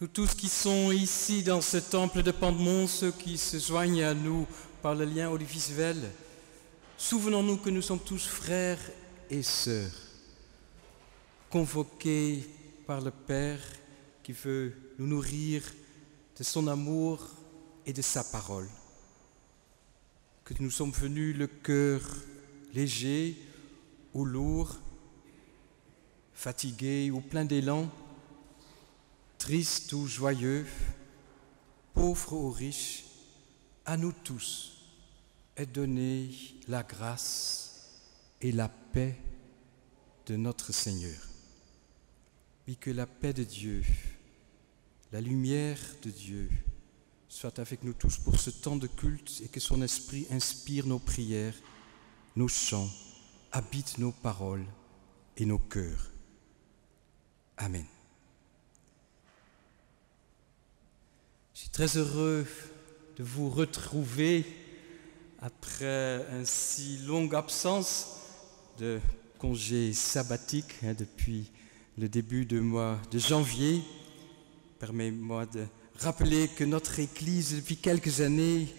Nous tous qui sommes ici dans ce temple de Pandemont, ceux qui se joignent à nous par le lien audiovisuel, souvenons-nous que nous sommes tous frères et sœurs, convoqués par le Père qui veut nous nourrir de son amour et de sa parole. Que nous sommes venus le cœur léger ou lourd, fatigué ou plein d'élan, triste ou joyeux, pauvre ou riche, à nous tous est donnée la grâce et la paix de notre Seigneur. Oui, que la paix de Dieu, la lumière de Dieu soit avec nous tous pour ce temps de culte et que son esprit inspire nos prières, nos chants, habite nos paroles et nos cœurs. Amen. Je suis très heureux de vous retrouver après une si longue absence de congé sabbatique depuis le début du mois de janvier. Permettez-moi de rappeler que notre Église, depuis quelques années,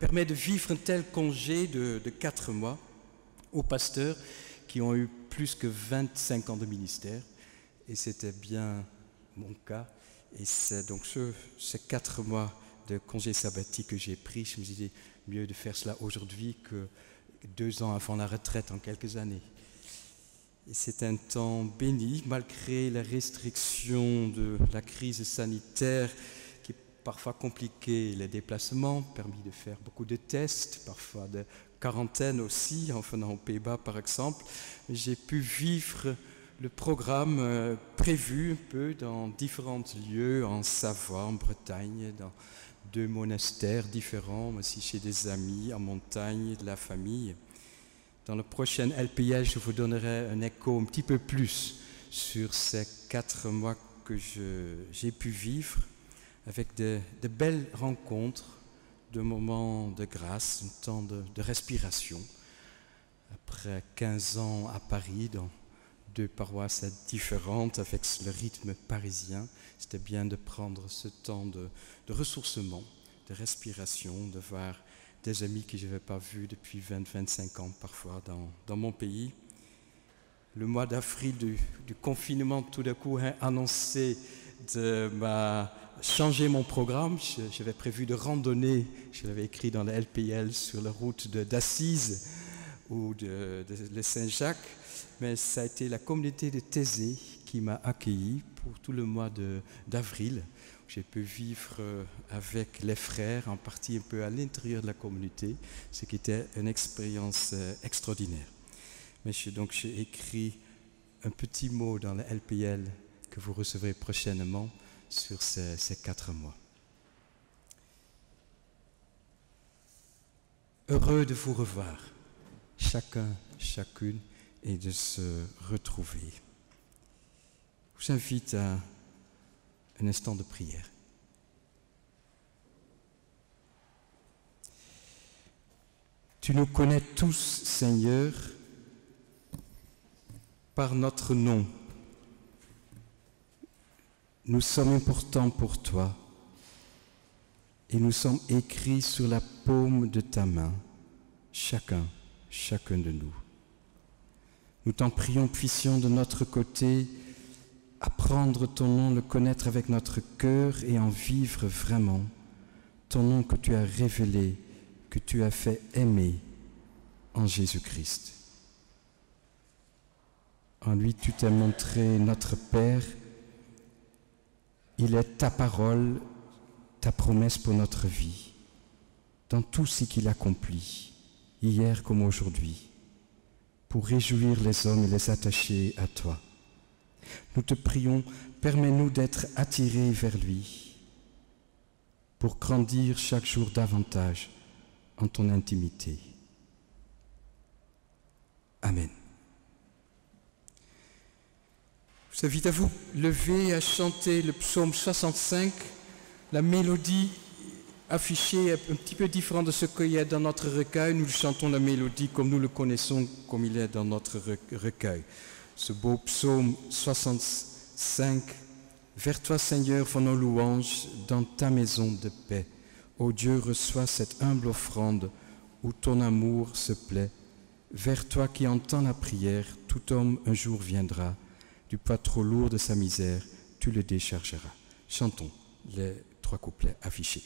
permet de vivre un tel congé de 4 mois aux pasteurs qui ont eu plus que 25 ans de ministère. Et c'était bien mon cas. Et c'est donc ces 4 mois de congé sabbatique que j'ai pris. Je me disais mieux de faire cela aujourd'hui que 2 ans avant la retraite en quelques années. Et c'est un temps béni, malgré les restrictions de la crise sanitaire qui parfois compliquait les déplacements, permis de faire beaucoup de tests, parfois de quarantaine aussi, en venant aux Pays-Bas par exemple. J'ai pu vivre le programme prévu un peu dans différents lieux, en Savoie, en Bretagne, dans 2 monastères différents, aussi chez des amis, en montagne, de la famille. Dans le prochain LPL, je vous donnerai un écho un petit peu plus sur ces 4 mois que j'ai pu vivre avec de belles rencontres, de moments de grâce, un temps de respiration. Après 15 ans à Paris, dans 2 paroisses différentes avec le rythme parisien, c'était bien de prendre ce temps de ressourcement, de respiration, de voir des amis que je n'avais pas vus depuis 20-25 ans parfois dans mon pays. Le mois d'avril du confinement, tout d'un coup, a annoncé de changer mon programme. J'avais prévu de randonner, je l'avais écrit dans la LPL, sur la route d'Assise ou de Saint-Jacques, mais ça a été la communauté de Thésée qui m'a accueilli pour tout le mois d'avril. J'ai pu vivre avec les frères, en partie un peu à l'intérieur de la communauté, ce qui était une expérience extraordinaire. Mais j'ai écrit un petit mot dans la LPL que vous recevrez prochainement sur ces 4 mois. Heureux de vous revoir, chacun, chacune, et de se retrouver. Je vous invite à un instant de prière. Tu nous connais tous, Seigneur, par notre nom. Nous sommes importants pour toi et nous sommes écrits sur la paume de ta main, chacun de nous. Nous t'en prions, puissions de notre côté apprendre ton nom, le connaître avec notre cœur et en vivre vraiment. Ton nom que tu as révélé, que tu as fait aimer en Jésus-Christ. En lui, tu t'es montré notre Père. Il est ta parole, ta promesse pour notre vie, dans tout ce qu'il accomplit, hier comme aujourd'hui, pour réjouir les hommes et les attacher à toi. Nous te prions, permets-nous d'être attirés vers lui, pour grandir chaque jour davantage en ton intimité. Amen. Je vous invite à vous lever et à chanter le psaume 65, la mélodie affichée est un petit peu différente de ce qu'il y a dans notre recueil. Nous chantons la mélodie comme nous le connaissons, comme il est dans notre recueil. Ce beau psaume 65 Vers toi, Seigneur, vont nos louanges dans ta maison de paix. Ô Dieu, reçois cette humble offrande où ton amour se plaît. Vers toi qui entends la prière, tout homme un jour viendra. Du poids trop lourd de sa misère, tu le déchargeras. Chantons les 3 couplets affichés.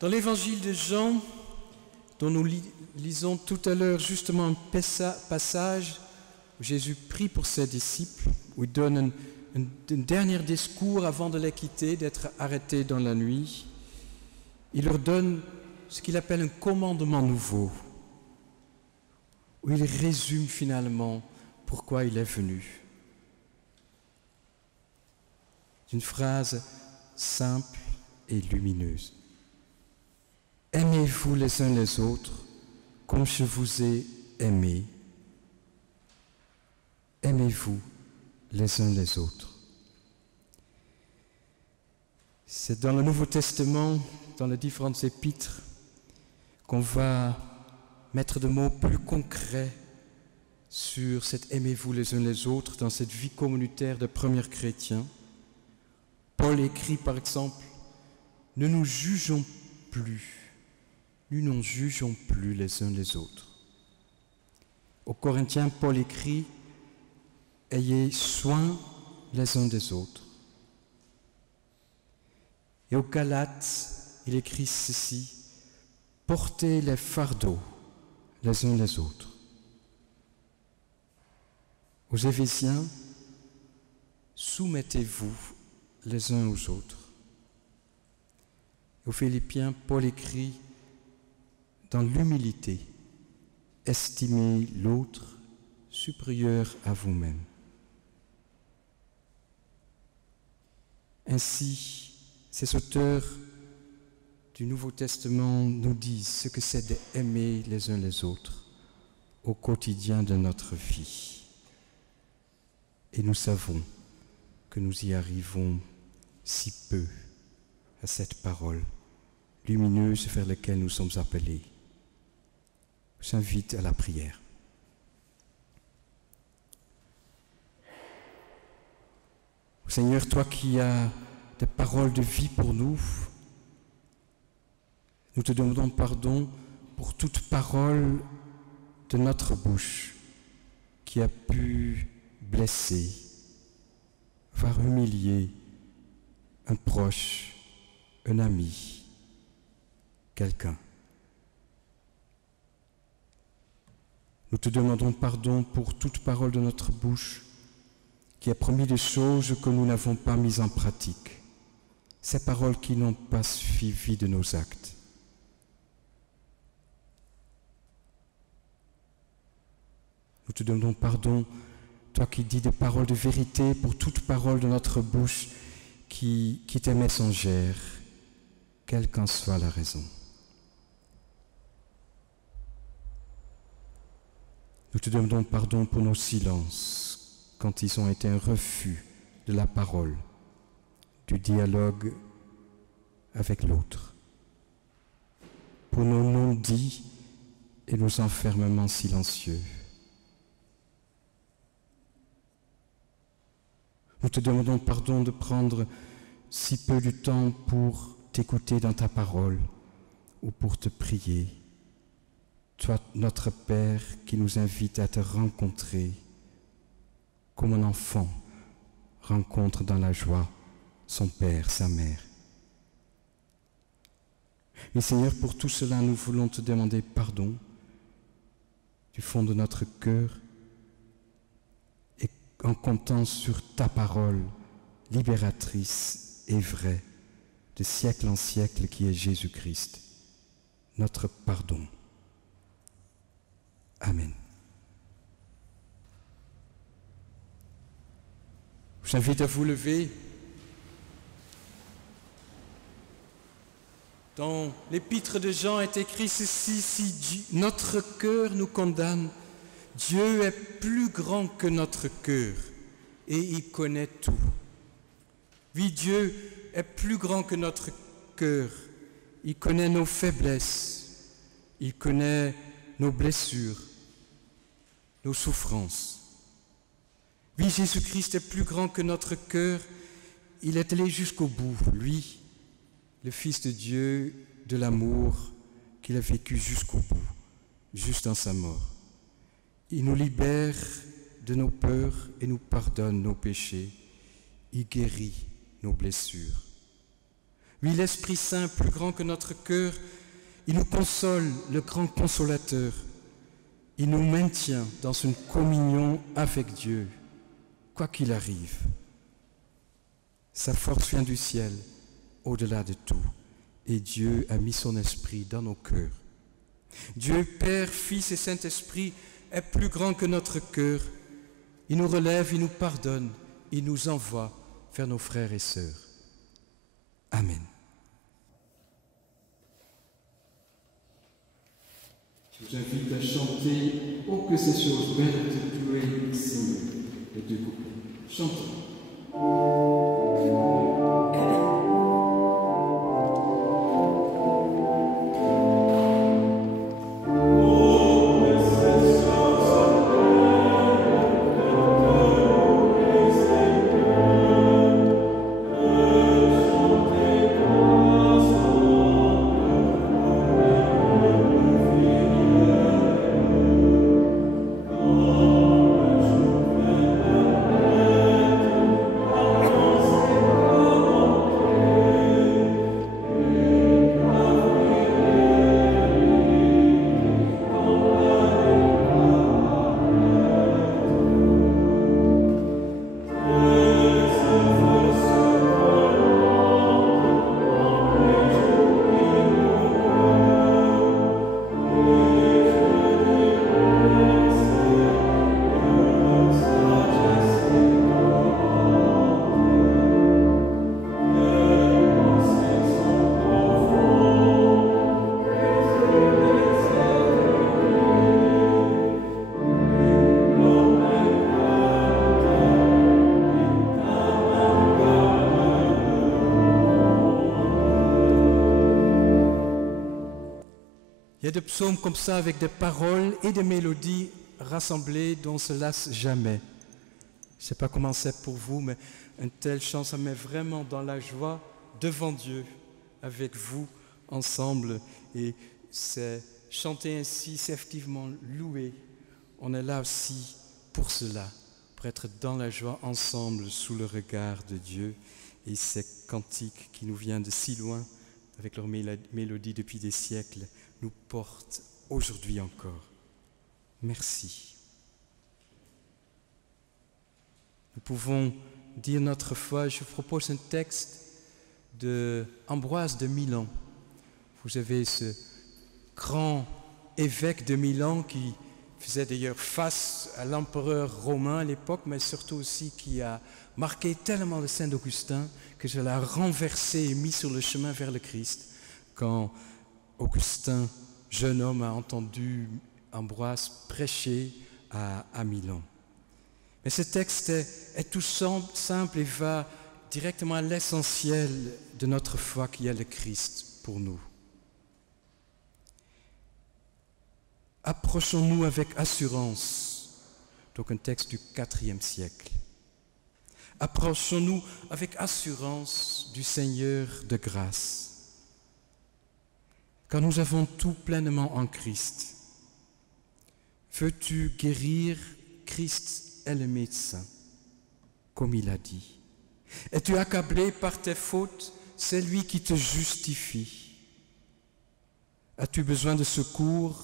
Dans l'évangile de Jean, dont nous lisons tout à l'heure justement un passage où Jésus prie pour ses disciples, où il donne un dernier discours avant de les quitter, d'être arrêté dans la nuit. Il leur donne ce qu'il appelle un commandement nouveau, où il résume finalement pourquoi il est venu. Une phrase simple et lumineuse. Aimez-vous les uns les autres comme je vous ai aimé. Aimez-vous les uns les autres. C'est dans le Nouveau Testament, dans les différentes épîtres, qu'on va mettre des mots plus concrets sur cet aimez-vous les uns les autres dans cette vie communautaire de premiers chrétiens. Paul écrit par exemple, ne nous jugeons plus. Nous ne jugeons plus les uns les autres. Aux Corinthiens, Paul écrit « Ayez soin les uns des autres ». Et aux Galates, il écrit ceci « Portez les fardeaux les uns les autres ». Aux Éphésiens, « Soumettez-vous les uns aux autres ». Aux Philippiens, Paul écrit dans l'humilité, estimez l'autre supérieur à vous-même. Ainsi, ces auteurs du Nouveau Testament nous disent ce que c'est d'aimer les uns les autres au quotidien de notre vie. Et nous savons que nous y arrivons si peu à cette parole lumineuse vers laquelle nous sommes appelés. je vous invite à la prière. Seigneur, toi qui as des paroles de vie pour nous, nous te demandons pardon pour toute parole de notre bouche qui a pu blesser, voire humilier un proche, un ami, quelqu'un. Nous te demandons pardon pour toute parole de notre bouche qui a promis des choses que nous n'avons pas mises en pratique, ces paroles qui n'ont pas suivi de nos actes. Nous te demandons pardon, toi qui dis des paroles de vérité, pour toute parole de notre bouche qui t'est messengère, quelle qu'en soit la raison. Nous te demandons pardon pour nos silences, quand ils ont été un refus de la parole, du dialogue avec l'autre, pour nos non-dits et nos enfermements silencieux. Nous te demandons pardon de prendre si peu de temps pour t'écouter dans ta parole ou pour te prier. Toi, notre Père, qui nous invite à te rencontrer comme un enfant rencontre dans la joie son père, sa mère. Mais Seigneur, pour tout cela, nous voulons te demander pardon du fond de notre cœur et en comptant sur ta parole libératrice et vraie de siècle en siècle qui est Jésus-Christ, notre pardon. Amen. Je vous invite à vous lever. Dans l'épître de Jean est écrit ceci: si notre cœur nous condamne, Dieu est plus grand que notre cœur et il connaît tout. Oui, Dieu est plus grand que notre cœur. Il connaît nos faiblesses, il connaît nos blessures, nos souffrances. Oui, Jésus-Christ est plus grand que notre cœur. Il est allé jusqu'au bout, lui, le Fils de Dieu, de l'amour qu'il a vécu jusqu'au bout, juste dans sa mort. Il nous libère de nos peurs et nous pardonne nos péchés. Il guérit nos blessures. Oui, l'Esprit Saint, plus grand que notre cœur, il nous console, le grand consolateur. Il nous maintient dans une communion avec Dieu, quoi qu'il arrive. Sa force vient du ciel, au-delà de tout, et Dieu a mis son esprit dans nos cœurs. Dieu, Père, Fils et Saint-Esprit, est plus grand que notre cœur. Il nous relève, il nous pardonne, il nous envoie vers nos frères et sœurs. Amen. Je vous invite à chanter « Oh que ces choses belles de louer, Seigneur » les deux couplets. Chantons. Oh Il y a des psaumes comme ça avec des paroles et des mélodies rassemblées dont on ne se lasse jamais. Je ne sais pas comment c'est pour vous, mais une telle chant, ça met vraiment dans la joie devant Dieu, avec vous, ensemble. Et c'est chanter ainsi, c'est effectivement louer. On est là aussi pour cela, pour être dans la joie ensemble, sous le regard de Dieu. Et ces cantiques qui nous viennent de si loin, avec leur mélodie depuis des siècles, nous portent aujourd'hui encore. Merci. Nous pouvons dire notre foi. Je vous propose un texte de Ambroise de Milan. Vous avez ce grand évêque de Milan qui faisait d'ailleurs face à l'empereur romain à l'époque, mais surtout aussi qui a marqué tellement le Saint d'Augustin que je l'ai renversé et mis sur le chemin vers le Christ quand Augustin, jeune homme, a entendu Ambroise prêcher à Milan. Mais ce texte est tout simple et va directement à l'essentiel de notre foi qui est le Christ pour nous. Approchons-nous avec assurance, donc un texte du IVe siècle. Approchons-nous avec assurance du Seigneur de grâce, car nous avons tout pleinement en Christ. Veux-tu guérir? Christ est le médecin, comme il a dit. Es-tu accablé par tes fautes? C'est lui qui te justifie. As-tu besoin de secours?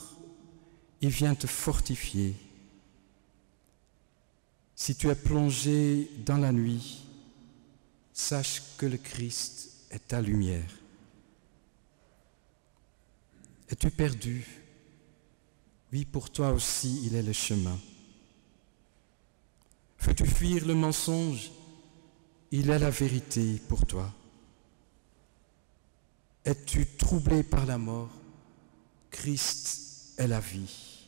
Il vient te fortifier. Si tu es plongé dans la nuit, sache que le Christ est ta lumière. Es-tu perdu? Oui, pour toi aussi, il est le chemin. Veux-tu fuir le mensonge? Il est la vérité pour toi. Es-tu troublé par la mort? Christ est la vie.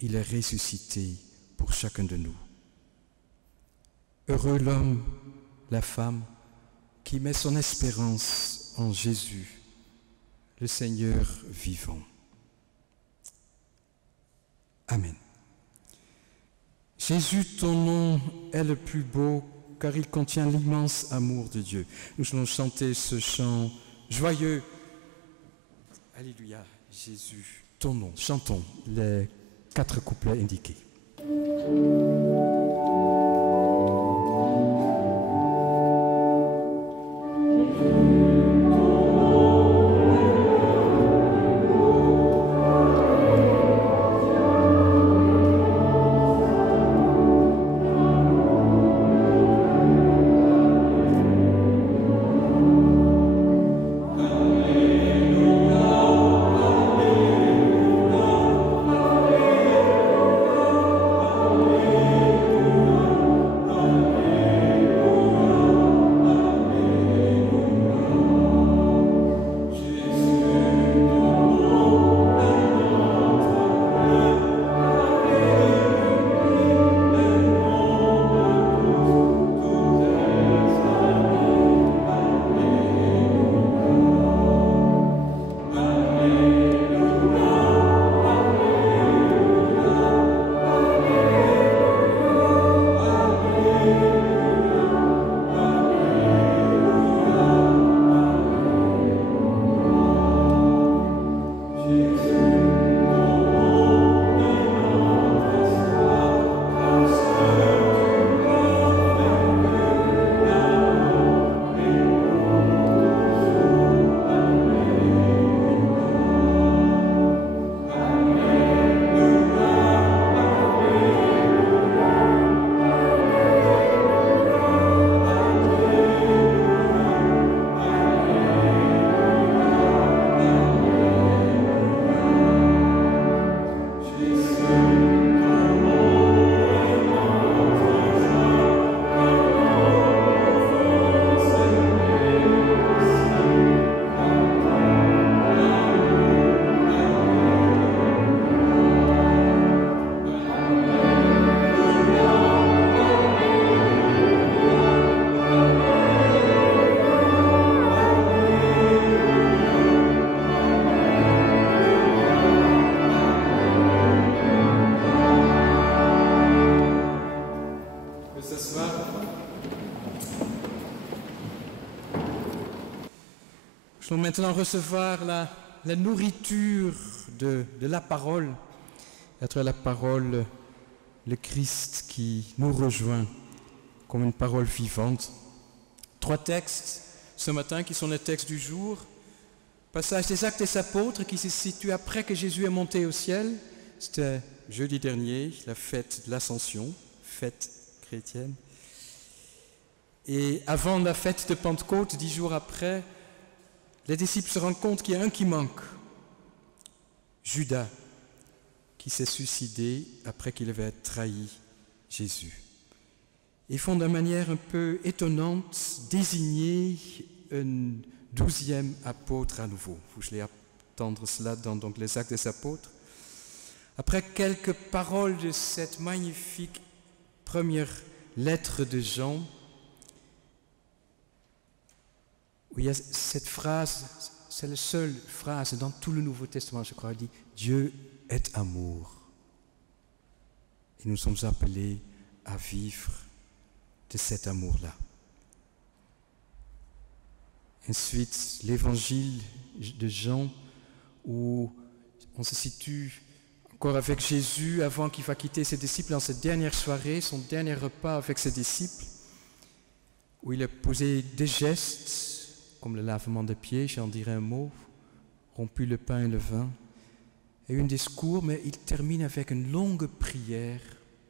Il est ressuscité pour chacun de nous. Heureux l'homme, la femme, qui met son espérance en Jésus, le Seigneur vivant. Amen. Jésus, ton nom est le plus beau, car il contient l'immense amour de Dieu. Nous allons chanter ce chant joyeux. Alléluia, Jésus, ton nom. Chantons les 4 couplets indiqués. Alleluia. allons maintenant recevoir la nourriture de la parole, à travers la parole, le Christ qui nous rejoint comme une parole vivante. 3 textes ce matin qui sont les textes du jour. Passage des Actes des Apôtres qui se situe après que Jésus est monté au ciel. C'était jeudi dernier, la fête de l'Ascension, fête chrétienne. Et avant la fête de Pentecôte, 10 jours après, les disciples se rendent compte qu'il y a un qui manque. Judas, qui s'est suicidé après qu'il avait trahi Jésus. Ils font d'une manière un peu étonnante désigner un 12e apôtre à nouveau. Vous allez entendre cela dans donc, les Actes des Apôtres. Après quelques paroles de cette magnifique première lettre de Jean, où il y a cette phrase, c'est la seule phrase dans tout le Nouveau Testament, je crois, elle dit « Dieu est amour ». Et nous sommes appelés à vivre de cet amour-là. Ensuite, l'évangile de Jean, où on se situe encore avec Jésus avant qu'il va quitter ses disciples dans cette dernière soirée, son dernier repas avec ses disciples, où il a posé des gestes, comme le lavement des pieds, j'en dirais un mot, rompu le pain et le vin, et un discours, mais il termine avec une longue prière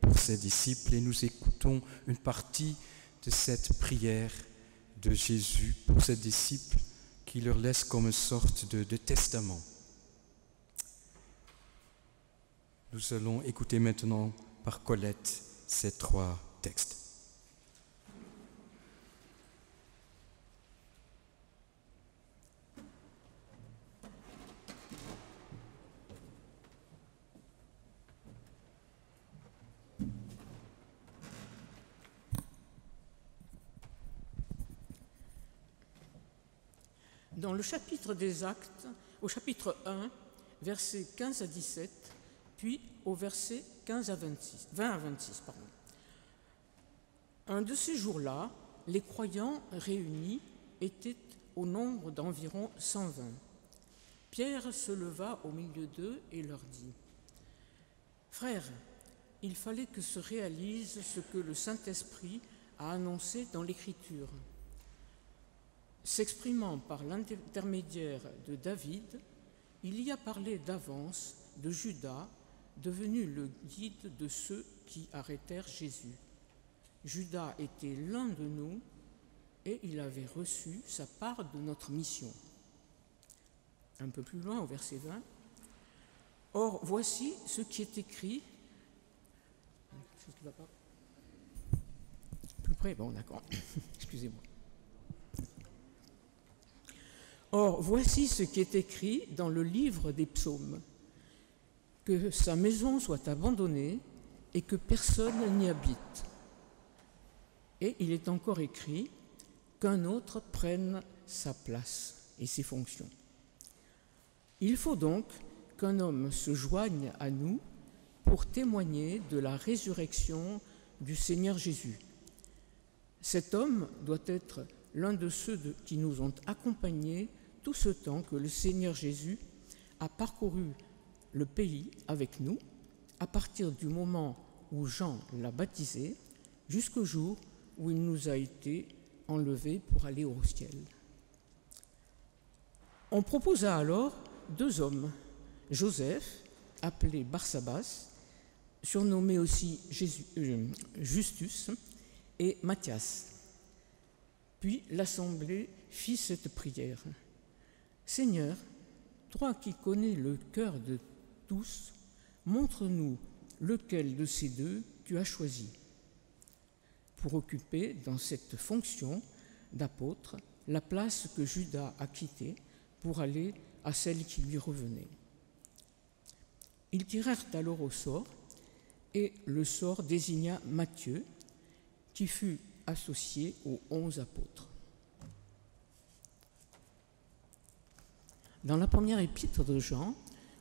pour ses disciples, et nous écoutons une partie de cette prière de Jésus pour ses disciples, qui leur laisse comme une sorte de testament. Nous allons écouter maintenant par Colette ces 3 textes. Dans le chapitre des Actes, au chapitre 1, versets 15 à 17, puis au verset 20 à 26. Un de ces jours-là, les croyants réunis étaient au nombre d'environ 120. Pierre se leva au milieu d'eux et leur dit : « Frères, il fallait que se réalise ce que le Saint-Esprit a annoncé dans l'Écriture. S'exprimant par l'intermédiaire de David, il y a parlé d'avance de Judas, devenu le guide de ceux qui arrêtèrent Jésus. Judas était l'un de nous et il avait reçu sa part de notre mission. » Un peu plus loin, au verset 20. « Or, voici ce qui est écrit. » Plus près, bon, d'accord. Excusez-moi. « Or, voici ce qui est écrit dans le livre des psaumes. Que sa maison soit abandonnée et que personne n'y habite. Et il est encore écrit qu'un autre prenne sa place et ses fonctions. Il faut donc qu'un homme se joigne à nous pour témoigner de la résurrection du Seigneur Jésus. Cet homme doit être l'un de ceux qui nous ont accompagnés tout ce temps que le Seigneur Jésus a parcouru le pays avec nous, à partir du moment où Jean l'a baptisé, jusqu'au jour où il nous a été enlevés pour aller au ciel. » On proposa alors 2 hommes, Joseph, appelé Barsabas, surnommé aussi Justus, et Matthias. Puis l'assemblée fit cette prière. « Seigneur, toi qui connais le cœur de tous, montre-nous lequel de ces 2 tu as choisi pour occuper dans cette fonction d'apôtre la place que Judas a quittée pour aller à celle qui lui revenait. » Ils tirèrent alors au sort, et le sort désigna Matthieu, qui fut associé aux 11 apôtres. Dans la première épître de Jean,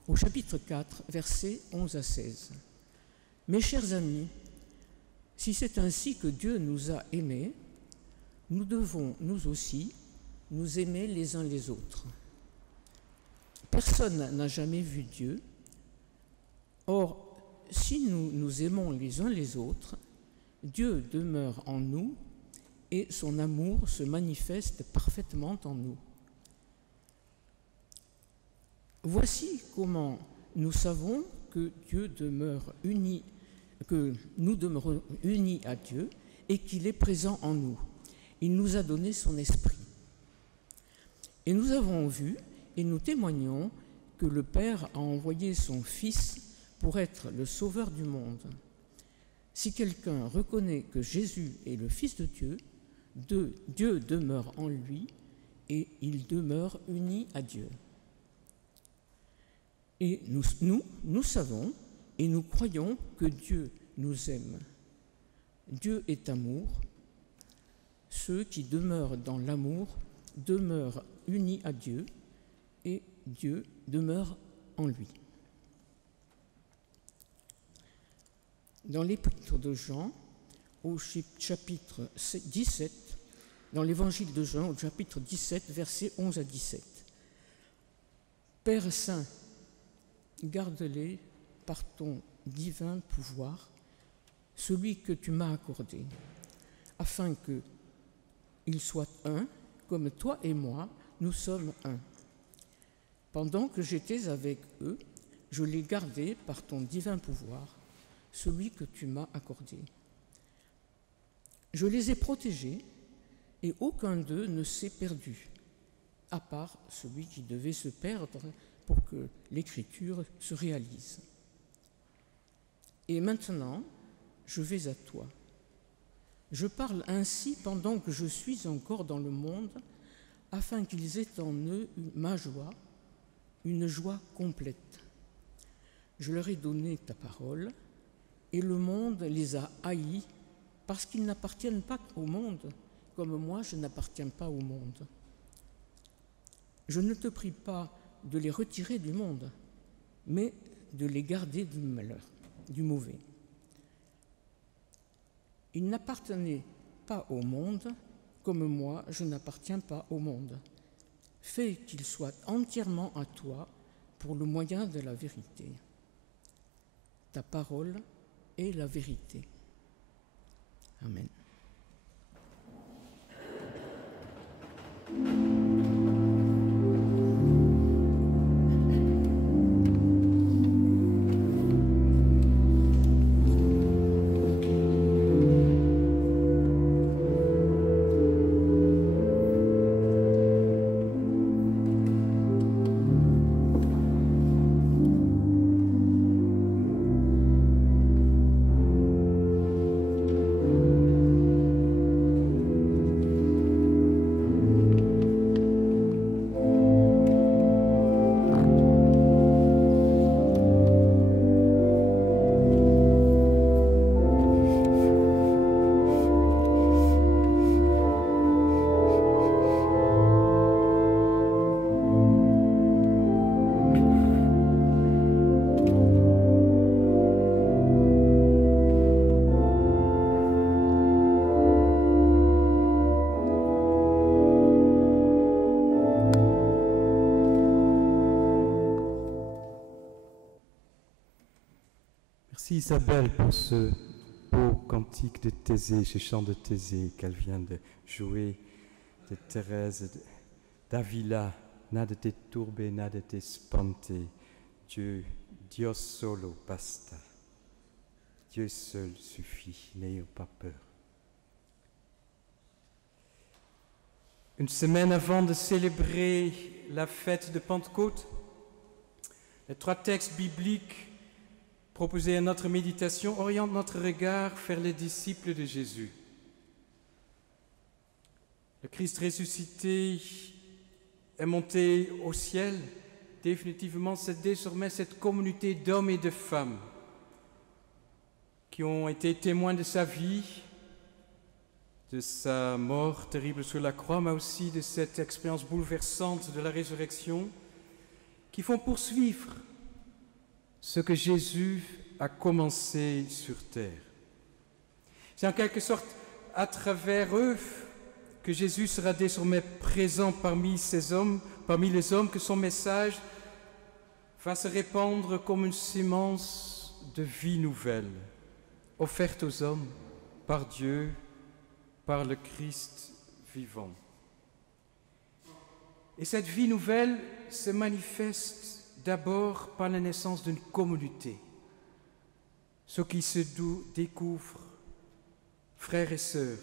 au chapitre 4, versets 11 à 16. « Mes chers amis, si c'est ainsi que Dieu nous a aimés, nous devons, nous aussi, nous aimer les uns les autres. Personne n'a jamais vu Dieu. Or, si nous nous aimons les uns les autres, Dieu demeure en nous et son amour se manifeste parfaitement en nous. Voici comment nous savons que nous demeurons unis à Dieu et qu'il est présent en nous. Il nous a donné son esprit. Et nous avons vu et nous témoignons que le Père a envoyé son Fils pour être le Sauveur du monde. Si quelqu'un reconnaît que Jésus est le Fils de Dieu, Dieu demeure en lui et il demeure uni à Dieu. Et nous savons et nous croyons que Dieu nous aime. Dieu est amour. Ceux qui demeurent dans l'amour demeurent unis à Dieu et Dieu demeure en lui. Dans l'épître de Jean, au chapitre 17, dans l'évangile de Jean, au chapitre 17, versets 11 à 17. Père Saint, garde-les par ton divin pouvoir, celui que tu m'as accordé, afin qu'ils soient un, comme toi et moi, nous sommes un. Pendant que j'étais avec eux, je les gardais par ton divin pouvoir, celui que tu m'as accordé. Je les ai protégés et aucun d'eux ne s'est perdu, à part celui qui devait se perdre pour que l'écriture se réalise. Et maintenant, je vais à toi. Je parle ainsi pendant que je suis encore dans le monde, afin qu'ils aient en eux ma joie, une joie complète. Je leur ai donné ta parole, et le monde les a haïs parce qu'ils n'appartiennent pas au monde, comme moi je n'appartiens pas au monde. Je ne te prie pas de les retirer du monde, mais de les garder du malheur, du mauvais. Ils n'appartenaient pas au monde, comme moi je n'appartiens pas au monde. Fais qu'ils soient entièrement à toi pour le moyen de la vérité. Ta parole est la vérité. Amen. Merci Isabelle pour ce beau cantique de Thésée, ce chant de Thésée qu'elle vient de jouer, de Thérèse d'Avila. Nada te turbe, nada te spante, Dios solo basta. Dieu seul suffit, n'ayons pas peur. Une semaine avant de célébrer la fête de Pentecôte, les 3 textes bibliques proposés à notre méditation orientent notre regard vers les disciples de Jésus. Le Christ ressuscité est monté au ciel. Définitivement, c'est désormais cette communauté d'hommes et de femmes qui ont été témoins de sa vie, de sa mort terrible sur la croix, mais aussi de cette expérience bouleversante de la résurrection, qui font poursuivre ce que Jésus a commencé sur terre. C'est en quelque sorte à travers eux que Jésus sera désormais présent parmi ces hommes, parmi les hommes, que son message va se répandre comme une sémence de vie nouvelle, offerte aux hommes par Dieu, par le Christ vivant. Et cette vie nouvelle se manifeste d'abord par la naissance d'une communauté. Ceux qui se découvrent, frères et sœurs,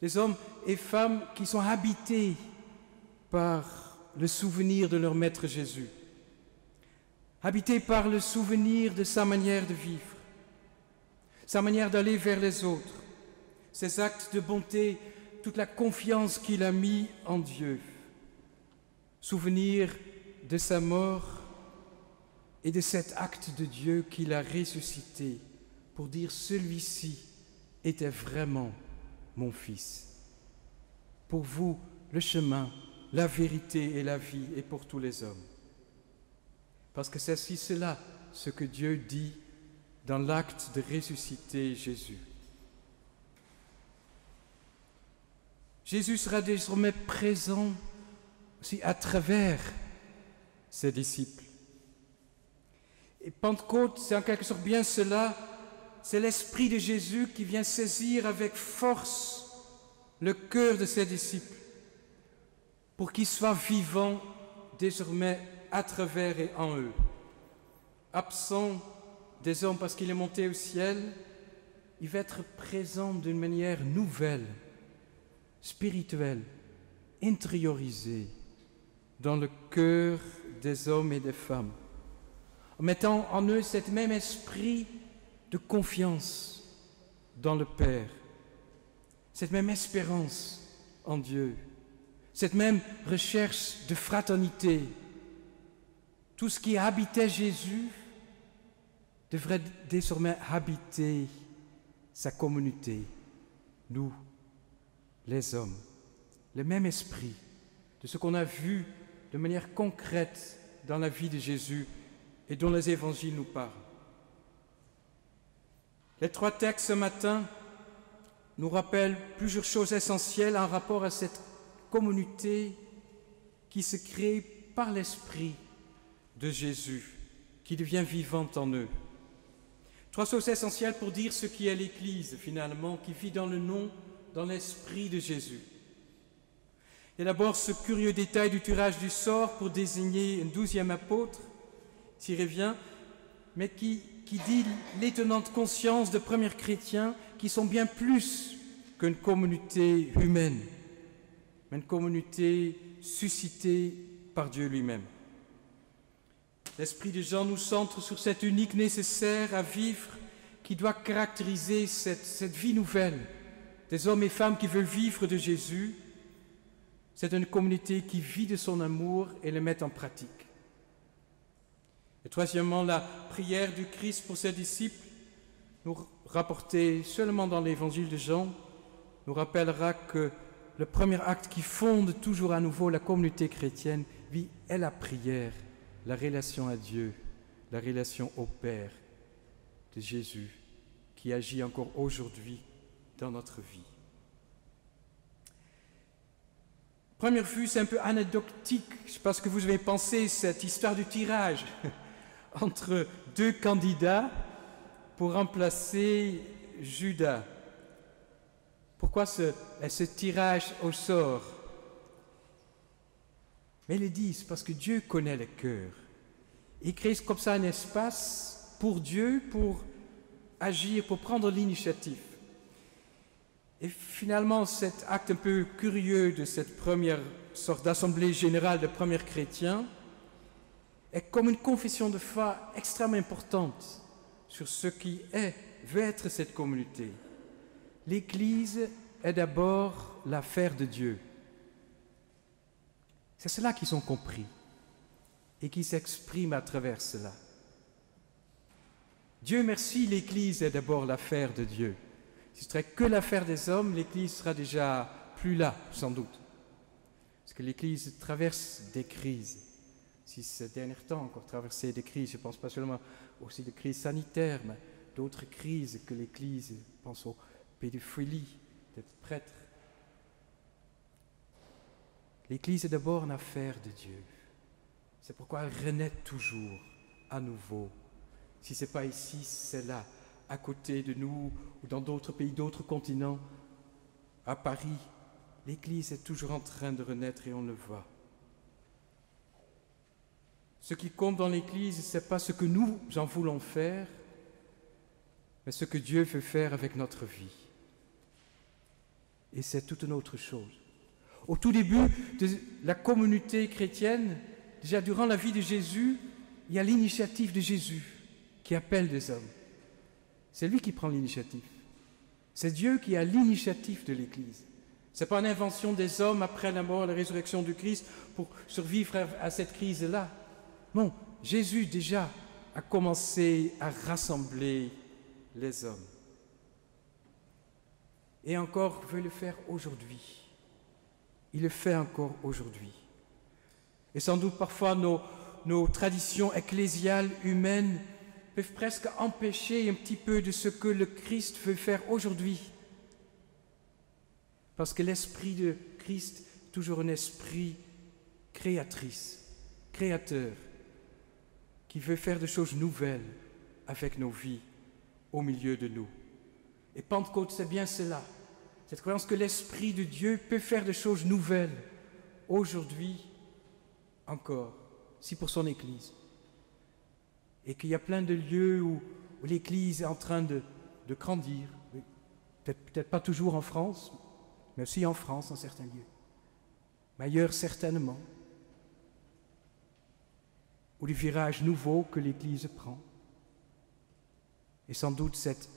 des hommes et femmes qui sont habités par le souvenir de leur Maître Jésus, habités par le souvenir de sa manière de vivre, sa manière d'aller vers les autres, ses actes de bonté, toute la confiance qu'il a mis en Dieu, souvenir de sa mort et de cet acte de Dieu qu'il a ressuscité pour dire « celui-ci était vraiment mon Fils ». Pour vous, le chemin, la vérité et la vie est pour tous les hommes. Parce que c'est aussi cela ce que Dieu dit dans l'acte de ressusciter Jésus. Jésus sera désormais présent aussi à travers ses disciples. Et Pentecôte, c'est en quelque sorte bien cela, c'est l'Esprit de Jésus qui vient saisir avec force le cœur de ses disciples pour qu'ils soient vivants désormais à travers et en eux. Absent des hommes parce qu'il est monté au ciel, il va être présent d'une manière nouvelle, spirituelle, intériorisée dans le cœur des hommes et des femmes, en mettant en eux cet même esprit de confiance dans le Père, cette même espérance en Dieu, cette même recherche de fraternité. Tout ce qui habitait Jésus devrait désormais habiter sa communauté, nous, les hommes. Le même esprit de ce qu'on a vu de manière concrète dans la vie de Jésus et dont les évangiles nous parlent. Les 3 textes ce matin nous rappellent plusieurs choses essentielles en rapport à cette communauté qui se crée par l'Esprit de Jésus, qui devient vivante en eux. 3 choses essentielles pour dire ce qui est l'Église, finalement, qui vit dans le nom, dans l'Esprit de Jésus. Il y a d'abord ce curieux détail du tirage du sort pour désigner un 12e apôtre, s'y revient, mais qui dit l'étonnante conscience de premiers chrétiens qui sont bien plus qu'une communauté humaine, mais une communauté suscitée par Dieu lui-même. L'Esprit de Jean nous centre sur cette unique nécessaire à vivre qui doit caractériser cette vie nouvelle des hommes et femmes qui veulent vivre de Jésus. C'est une communauté qui vit de son amour et le met en pratique. Et troisièmement, la prière du Christ pour ses disciples, nous rapportée seulement dans l'évangile de Jean, nous rappellera que le premier acte qui fonde toujours à nouveau la communauté chrétienne est la prière, la relation à Dieu, la relation au Père de Jésus, qui agit encore aujourd'hui dans notre vie. Première vue, c'est un peu anecdotique. Je ne sais pas ce que vous avez pensé, cette histoire du tirage entre 2 candidats pour remplacer Judas. Pourquoi ce tirage au sort? Mais ils le disent parce que Dieu connaît le cœur. Il crée comme ça un espace pour Dieu, pour agir, pour prendre l'initiative. Et finalement, cet acte un peu curieux de cette première sorte d'assemblée générale de premiers chrétiens est comme une confession de foi extrêmement importante sur ce qui veut être cette communauté. L'Église est d'abord l'affaire de Dieu. C'est cela qu'ils ont compris et qui s'exprime à travers cela. Dieu merci, l'Église est d'abord l'affaire de Dieu. Si ce serait que l'affaire des hommes, l'Église sera déjà plus là, sans doute. Parce que l'Église traverse des crises. Si ces derniers temps encore traversé des crises, je ne pense pas seulement aussi de crises sanitaires, mais d'autres crises que l'Église, je pense aux pédophilies, des prêtres L'Église est d'abord une affaire de Dieu. C'est pourquoi elle renaît toujours à nouveau. Si ce n'est pas ici, c'est là, à côté de nous, ou dans d'autres pays, d'autres continents, à Paris. L'Église est toujours en train de renaître et on le voit. Ce qui compte dans l'Église, ce n'est pas ce que nous en voulons faire, mais ce que Dieu veut faire avec notre vie. Et c'est toute une autre chose. Au tout début de la communauté chrétienne, déjà durant la vie de Jésus, il y a l'initiative de Jésus qui appelle des hommes. C'est lui qui prend l'initiative. C'est Dieu qui a l'initiative de l'Église. Ce n'est pas une invention des hommes après la mort et la résurrection du Christ pour survivre à cette crise-là. Non, Jésus déjà a commencé à rassembler les hommes. Et encore veut le faire aujourd'hui. Il le fait encore aujourd'hui. Et sans doute parfois nos traditions ecclésiales humaines peuvent presque empêcher un petit peu de ce que le Christ veut faire aujourd'hui. Parce que l'esprit de Christ est toujours un esprit créateur, qui veut faire des choses nouvelles avec nos vies, au milieu de nous. Et Pentecôte, c'est bien cela. Cette croyance que l'Esprit de Dieu peut faire des choses nouvelles, aujourd'hui encore, si pour son Église. Et qu'il y a plein de lieux où l'Église est en train de grandir. Peut-être pas toujours en France, mais aussi en France, dans certains lieux. Mais ailleurs, certainement. Ou les virages nouveaux que l'Église prend. Et sans doute cette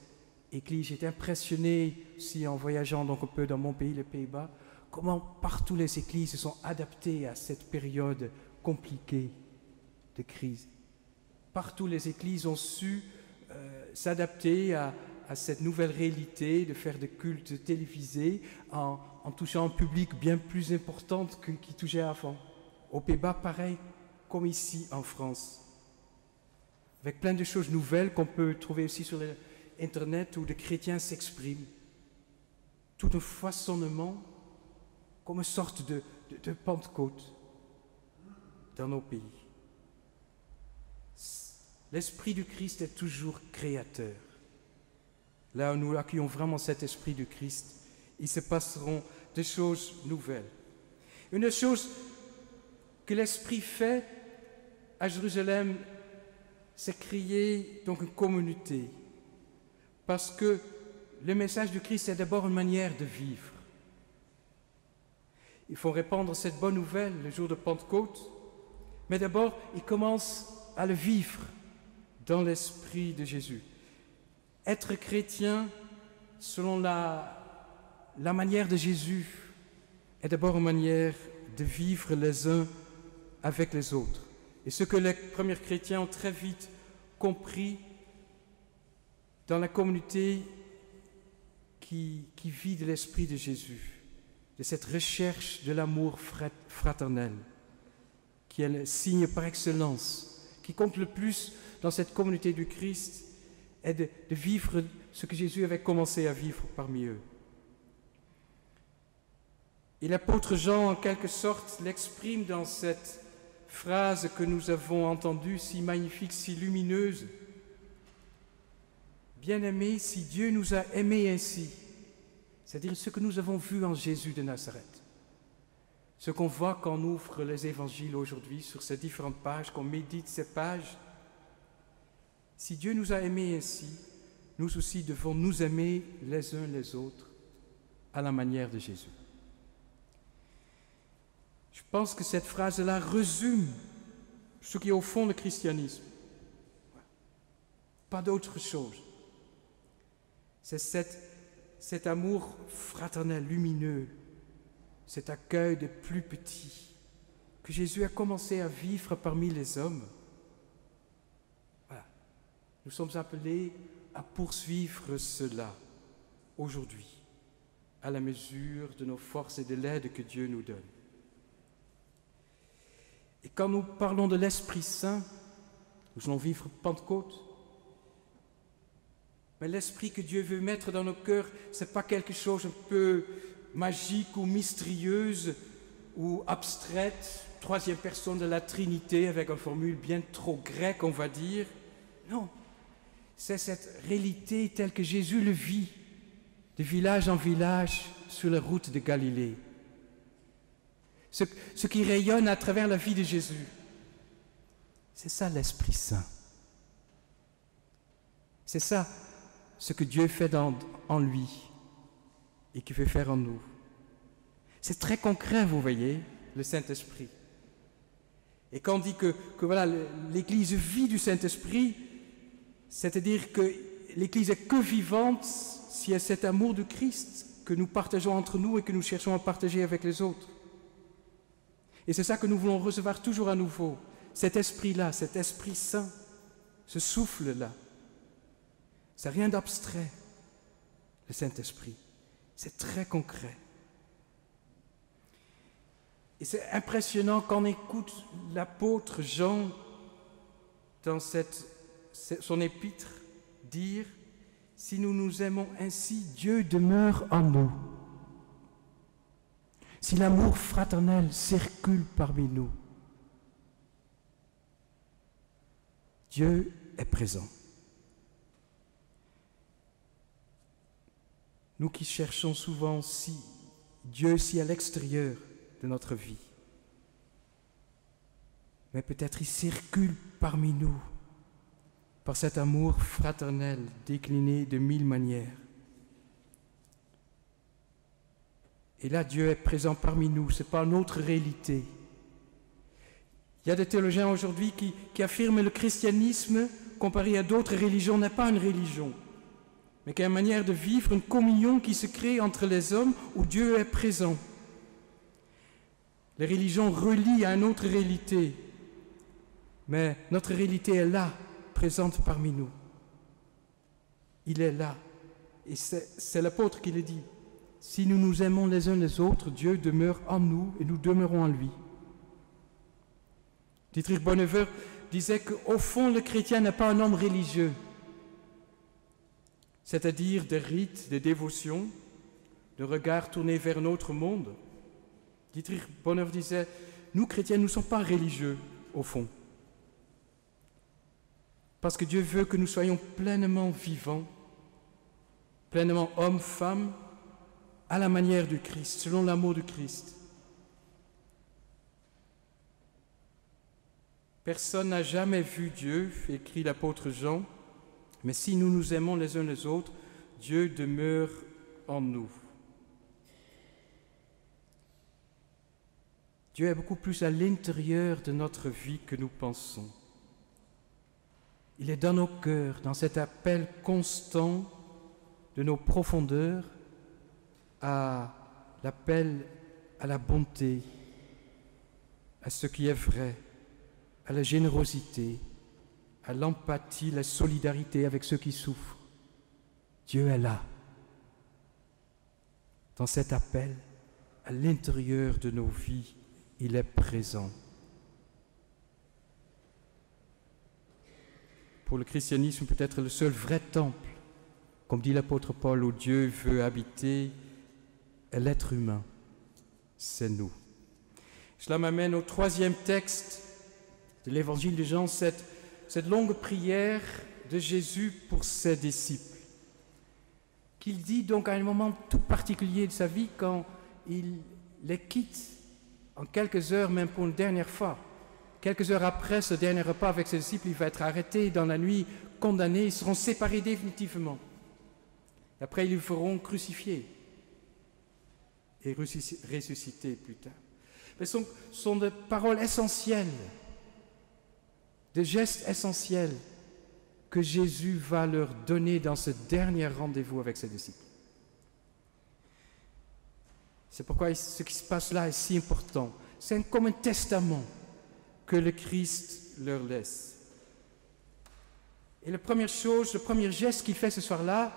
Église, j'étais impressionné aussi en voyageant donc un peu dans mon pays, les Pays-Bas, comment partout les églises se sont adaptées à cette période compliquée de crise. Partout les églises ont su s'adapter à cette nouvelle réalité de faire des cultes télévisés en touchant un public bien plus important qui touchait avant. Aux Pays-Bas, pareil, comme ici en France. Avec plein de choses nouvelles qu'on peut trouver aussi sur Internet où des chrétiens s'expriment. Tout un foisonnement comme une sorte de Pentecôte dans nos pays. L'Esprit du Christ est toujours créateur. Là où nous accueillons vraiment cet Esprit du Christ, il se passeront des choses nouvelles. Une des choses que l'Esprit fait à Jérusalem, c'est créer donc une communauté. Parce que le message du Christ est d'abord une manière de vivre. Il faut répandre cette bonne nouvelle le jour de Pentecôte, mais d'abord, il commence à le vivre dans l'esprit de Jésus. Être chrétien selon la manière de Jésus est d'abord une manière de vivre les uns avec les autres. Et ce que les premiers chrétiens ont très vite compris dans la communauté qui vit de l'esprit de Jésus, de cette recherche de l'amour fraternel, qui est le signe par excellence, qui compte le plus dans cette communauté du Christ, est de vivre ce que Jésus avait commencé à vivre parmi eux. Et l'apôtre Jean, en quelque sorte, l'exprime dans cette phrase que nous avons entendue, si magnifique, si lumineuse. Bien-aimés, si Dieu nous a aimés ainsi, c'est-à-dire ce que nous avons vu en Jésus de Nazareth, ce qu'on voit quand on ouvre les évangiles aujourd'hui sur ces différentes pages, qu'on médite ces pages, si Dieu nous a aimés ainsi, nous aussi devons nous aimer les uns les autres à la manière de Jésus. Je pense que cette phrase-là résume ce qui est au fond le christianisme. Pas d'autre chose. C'est cet amour fraternel, lumineux, cet accueil des plus petits que Jésus a commencé à vivre parmi les hommes. Voilà. Nous sommes appelés à poursuivre cela aujourd'hui, à la mesure de nos forces et de l'aide que Dieu nous donne. Et quand nous parlons de l'Esprit Saint, nous allons vivre Pentecôte. Mais l'Esprit que Dieu veut mettre dans nos cœurs, ce n'est pas quelque chose un peu magique ou mystérieuse ou abstraite, troisième personne de la Trinité, avec une formule bien trop grecque, on va dire. Non, c'est cette réalité telle que Jésus le vit, de village en village, sur la route de Galilée. Ce qui rayonne à travers la vie de Jésus. C'est ça l'Esprit Saint. C'est ça ce que Dieu fait en lui et qu'il veut faire en nous. C'est très concret, vous voyez, le Saint-Esprit. Et quand on dit que voilà, l'Église vit du Saint-Esprit, c'est-à-dire que l'Église est que vivante s'il y a cet amour de Christ que nous partageons entre nous et que nous cherchons à partager avec les autres. Et c'est ça que nous voulons recevoir toujours à nouveau, cet esprit-là, cet Esprit Saint, ce souffle-là. C'est rien d'abstrait, le Saint-Esprit. C'est très concret. Et c'est impressionnant quand on écoute l'apôtre Jean dans son épître dire « Si nous nous aimons ainsi, Dieu demeure en nous. Si l'amour fraternel circule parmi nous, Dieu est présent. » Nous qui cherchons souvent Dieu si à l'extérieur de notre vie, mais peut-être il circule parmi nous par cet amour fraternel décliné de 1000 manières. Et là, Dieu est présent parmi nous, ce n'est pas une autre réalité. Il y a des théologiens aujourd'hui qui affirment que le christianisme, comparé à d'autres religions, n'est pas une religion, mais qu'il y a une manière de vivre, une communion qui se crée entre les hommes où Dieu est présent. Les religions relient à une autre réalité, mais notre réalité est là, présente parmi nous. Il est là. Et c'est l'apôtre qui le dit. Si nous nous aimons les uns les autres, Dieu demeure en nous et nous demeurons en lui. Dietrich Bonhoeffer disait qu'au fond, le chrétien n'est pas un homme religieux, c'est-à-dire des rites, des dévotions, de regards tournés vers notre monde. Dietrich Bonhoeffer disait, nous chrétiens, nous ne sommes pas religieux, au fond. Parce que Dieu veut que nous soyons pleinement vivants, pleinement hommes, femmes, à la manière du Christ, selon l'amour du Christ. Personne n'a jamais vu Dieu, écrit l'apôtre Jean, mais si nous nous aimons les uns les autres, Dieu demeure en nous. Dieu est beaucoup plus à l'intérieur de notre vie que nous pensons. Il est dans nos cœurs, dans cet appel constant de nos profondeurs à l'appel à la bonté, à ce qui est vrai, à la générosité, à l'empathie, la solidarité avec ceux qui souffrent. Dieu est là, dans cet appel, à l'intérieur de nos vies, il est présent. Pour le christianisme, peut-être le seul vrai temple, comme dit l'apôtre Paul, où Dieu veut habiter, est l'être humain. C'est nous. Cela m'amène au troisième texte de l'évangile de Jean, cette longue prière de Jésus pour ses disciples, qu'il dit donc à un moment tout particulier de sa vie, quand il les quitte en quelques heures, même pour une dernière fois. Quelques heures après ce dernier repas avec ses disciples, il va être arrêté dans la nuit, condamné, ils seront séparés définitivement. Et après, ils le feront crucifier et ressusciter plus tard. Mais ce sont des paroles essentielles, des gestes essentiels que Jésus va leur donner dans ce dernier rendez-vous avec ses disciples. C'est pourquoi ce qui se passe là est si important. C'est comme un testament que le Christ leur laisse. Et la première chose, le premier geste qu'il fait ce soir-là,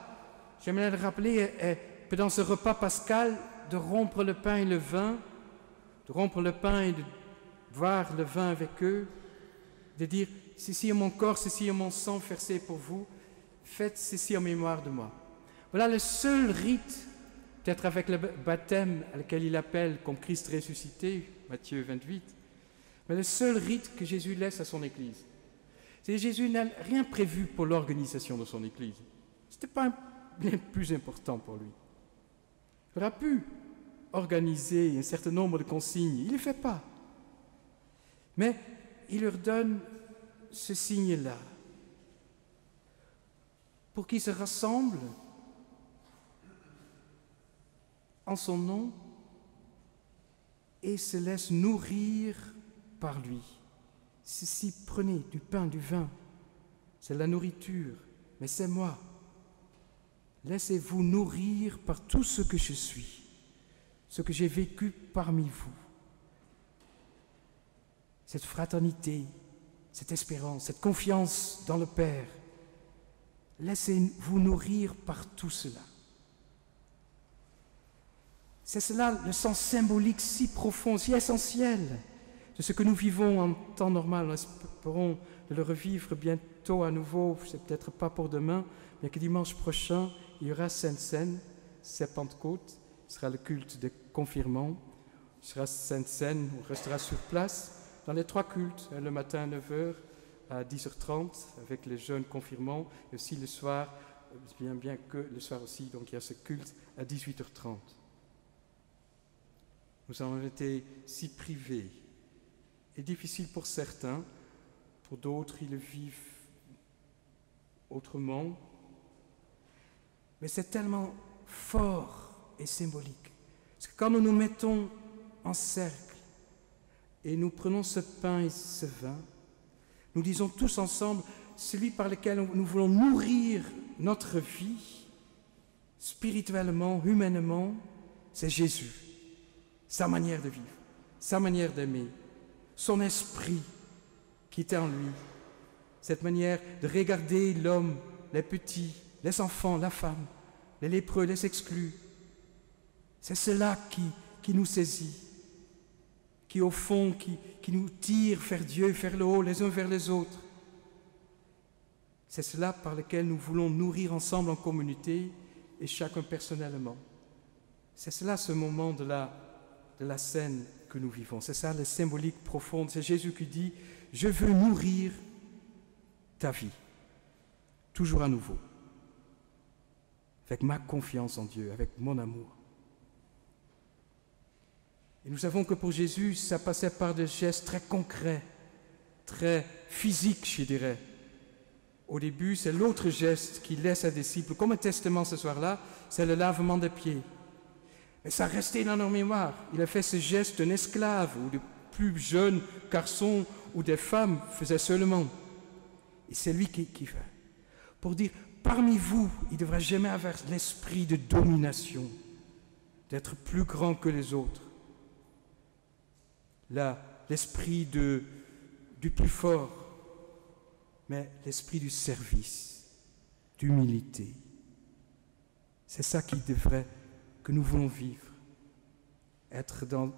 j'aimerais le rappeler, est dans ce repas pascal, de rompre le pain et le vin, de rompre le pain et de boire le vin avec eux, de dire « Ceci est mon corps, ceci est mon sang versé pour vous, faites ceci en mémoire de moi ». Voilà le seul rite peut-être avec le baptême à lequel il appelle comme Christ ressuscité, Matthieu 28, mais le seul rite que Jésus laisse à son Église. C'est Jésus n'a rien prévu pour l'organisation de son Église. Ce n'était pas bien plus important pour lui. Il aurait pu organiser un certain nombre de consignes, il ne le fait pas. Mais il leur donne ce signe-là, pour qu'ils se rassemblent en son nom et se laissent nourrir par lui. Ceci, prenez du pain, du vin, c'est la nourriture, mais c'est moi. Laissez-vous nourrir par tout ce que je suis, ce que j'ai vécu parmi vous. Cette fraternité, cette espérance, cette confiance dans le Père. Laissez-vous nourrir par tout cela. C'est cela le sens symbolique si profond, si essentiel de ce que nous vivons en temps normal. Nous espérons de le revivre bientôt à nouveau, c'est peut-être pas pour demain, mais que dimanche prochain, il y aura Sainte Seine, c'est Pentecôte, ce sera le culte des confirmants, ce sera Sainte Seine, on restera sur place dans les 3 cultes, le matin à 9h, à 10h30 avec les jeunes confirmants, et aussi le soir, bien que le soir aussi, donc il y a ce culte à 18h30. Nous avons été si privés, et difficile pour certains, pour d'autres ils le vivent autrement, mais c'est tellement fort et symbolique. Parce que quand nous nous mettons en cercle et nous prenons ce pain et ce vin, nous disons tous ensemble, celui par lequel nous voulons nourrir notre vie, spirituellement, humainement, c'est Jésus. Sa manière de vivre, sa manière d'aimer, son esprit qui est en lui, cette manière de regarder l'homme, les petits, les enfants, la femme, les lépreux, les exclus. C'est cela qui nous saisit, qui au fond, qui nous tire vers Dieu, vers le haut, les uns vers les autres. C'est cela par lequel nous voulons nourrir ensemble en communauté et chacun personnellement. C'est cela ce moment de la scène que nous vivons. C'est ça la symbolique profonde. C'est Jésus qui dit « Je veux nourrir ta vie, toujours à nouveau, avec ma confiance en Dieu, avec mon amour. » Et nous savons que pour Jésus, ça passait par des gestes très concrets, très physiques, je dirais. Au début, c'est l'autre geste qu'il laisse à ses disciples, comme un testament ce soir-là, c'est le lavement des pieds. Mais ça restait dans leur mémoire. Il a fait ce geste d'un esclave ou de plus jeunes garçons ou des femmes faisaient seulement. Et c'est lui qui fait. Pour dire, parmi vous, il ne devra jamais avoir l'esprit de domination, d'être plus grand que les autres. Là, l'esprit du plus fort, mais l'esprit du service, d'humilité. C'est ça que nous voulons vivre. Être dans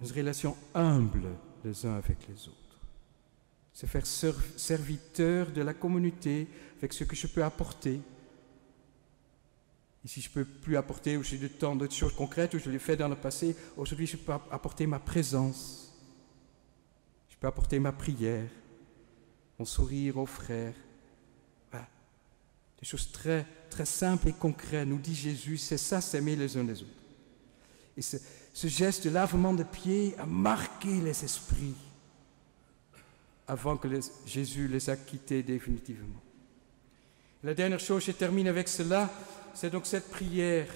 une relation humble les uns avec les autres. Se faire serviteur de la communauté avec ce que je peux apporter. Et si je ne peux plus apporter, ou j'ai du temps d'autres choses concrètes, ou je l'ai fait dans le passé, aujourd'hui je peux apporter ma présence. Je peux apporter ma prière, mon sourire aux frères. Voilà. Des choses très, très simples et concrètes. Nous dit Jésus, c'est ça, s'aimer les uns les autres. Et ce geste de lavement de pieds a marqué les esprits avant que Jésus les a quittés définitivement. La dernière chose, je termine avec cela, c'est donc cette prière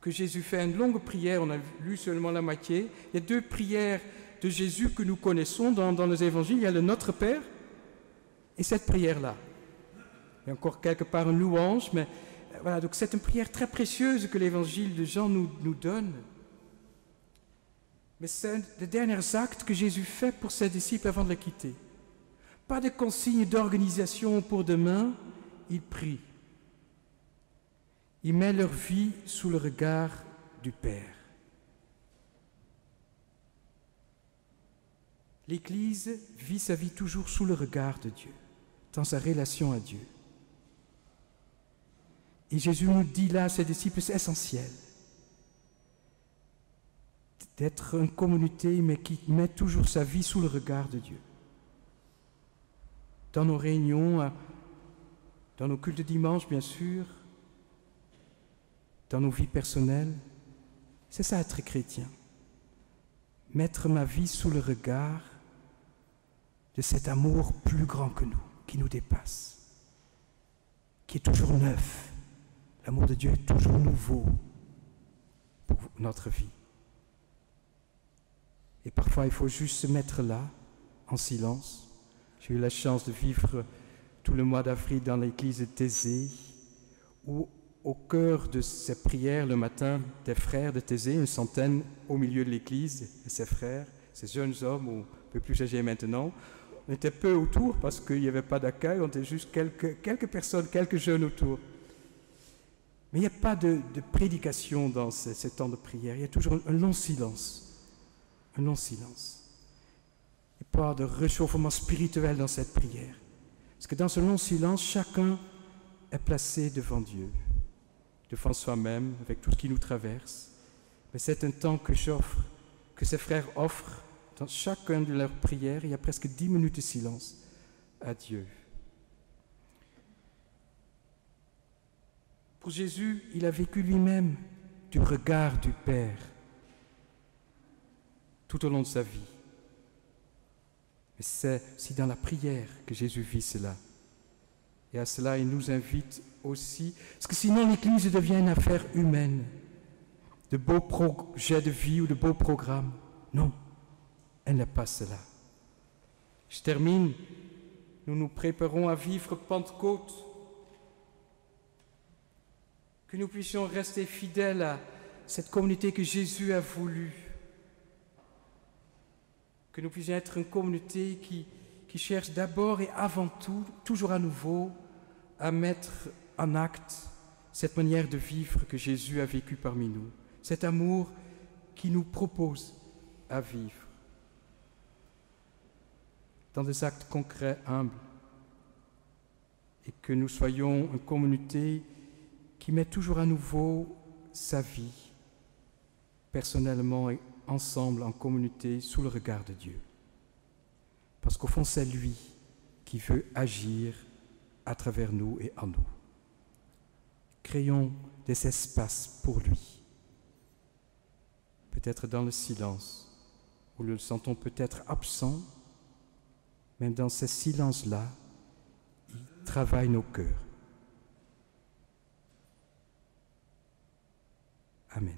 que Jésus fait, une longue prière, on a lu seulement la moitié. Il y a 2 prières de Jésus que nous connaissons dans les évangiles, il y a le Notre Père et cette prière-là. Il y a encore quelque part une louange, mais voilà, donc c'est une prière très précieuse que l'évangile de Jean nous donne. Mais c'est les derniers actes que Jésus fait pour ses disciples avant de les quitter. Pas de consignes d'organisation pour demain, il prie. Il met leur vie sous le regard du Père. L'Église vit sa vie toujours sous le regard de Dieu, dans sa relation à Dieu. Et Jésus nous dit là, ses disciples, c'est essentiel d'être une communauté, mais qui met toujours sa vie sous le regard de Dieu. Dans nos réunions, dans nos cultes de dimanche, bien sûr, dans nos vies personnelles, c'est ça être chrétien. Mettre ma vie sous le regard de cet amour plus grand que nous, qui nous dépasse, qui est toujours neuf. L'amour de Dieu est toujours nouveau pour notre vie. Et parfois, il faut juste se mettre là, en silence. J'ai eu la chance de vivre tout le mois d'avril dans l'église de Thésée, où au cœur de ces prières le matin des frères de Thésée, une centaine au milieu de l'église, et ses frères, ces jeunes hommes, ou un peu plus âgés maintenant, on était peu autour parce qu'il n'y avait pas d'accueil, on était juste quelques personnes, quelques jeunes autour. Mais il n'y a pas de prédication dans ces temps de prière, il y a toujours un long silence. Un long silence. Et pas de réchauffement spirituel dans cette prière. Parce que dans ce long silence, chacun est placé devant Dieu, devant soi-même, avec tout ce qui nous traverse. Mais c'est un temps que j'offre, que ces frères offrent dans chacune de leurs prières. Il y a presque 10 minutes de silence à Dieu. Pour Jésus, il a vécu lui-même du regard du Père tout au long de sa vie. Mais c'est aussi dans la prière que Jésus vit cela. Et à cela, il nous invite aussi, parce que sinon l'Église devient une affaire humaine, de beaux projets de vie ou de beaux programmes. Non, elle n'est pas cela. Je termine, nous nous préparons à vivre Pentecôte, que nous puissions rester fidèles à cette communauté que Jésus a voulu. Que nous puissions être une communauté qui cherche d'abord et avant tout, toujours à nouveau, à mettre en acte cette manière de vivre que Jésus a vécue parmi nous. Cet amour qui nous propose à vivre dans des actes concrets, humbles. Et que nous soyons une communauté qui met toujours à nouveau sa vie, personnellement et ensemble, en communauté, sous le regard de Dieu. Parce qu'au fond, c'est lui qui veut agir à travers nous et en nous. Créons des espaces pour lui. Peut-être dans le silence, où nous le sentons peut-être absent, même dans ces silences-là, il travaille nos cœurs. Amen.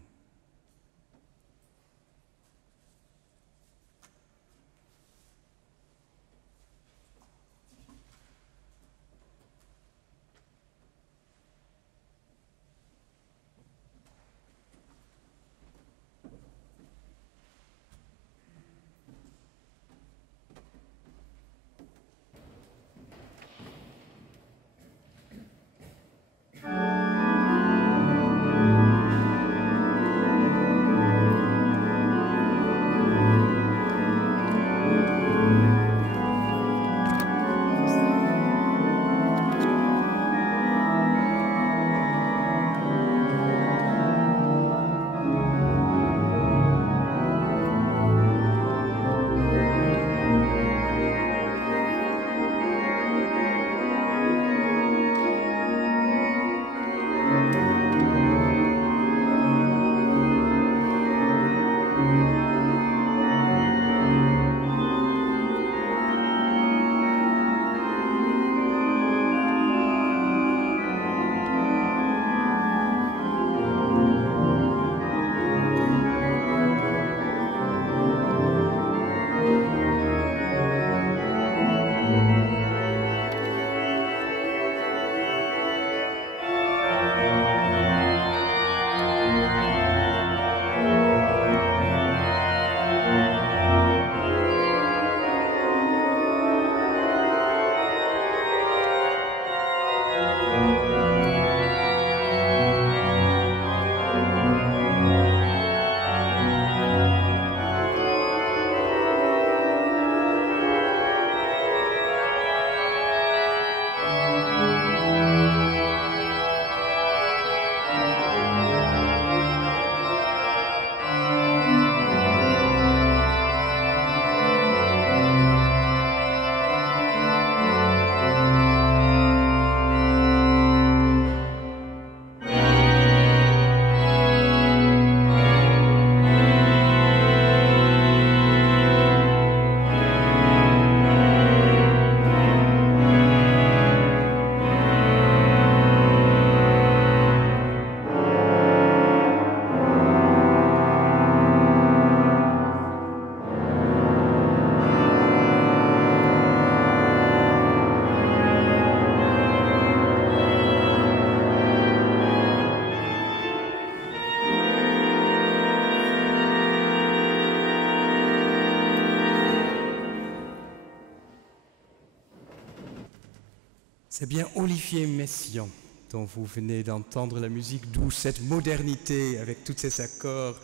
C'est bien Olivier Messiaen dont vous venez d'entendre la musique, d'où cette modernité avec tous ces accords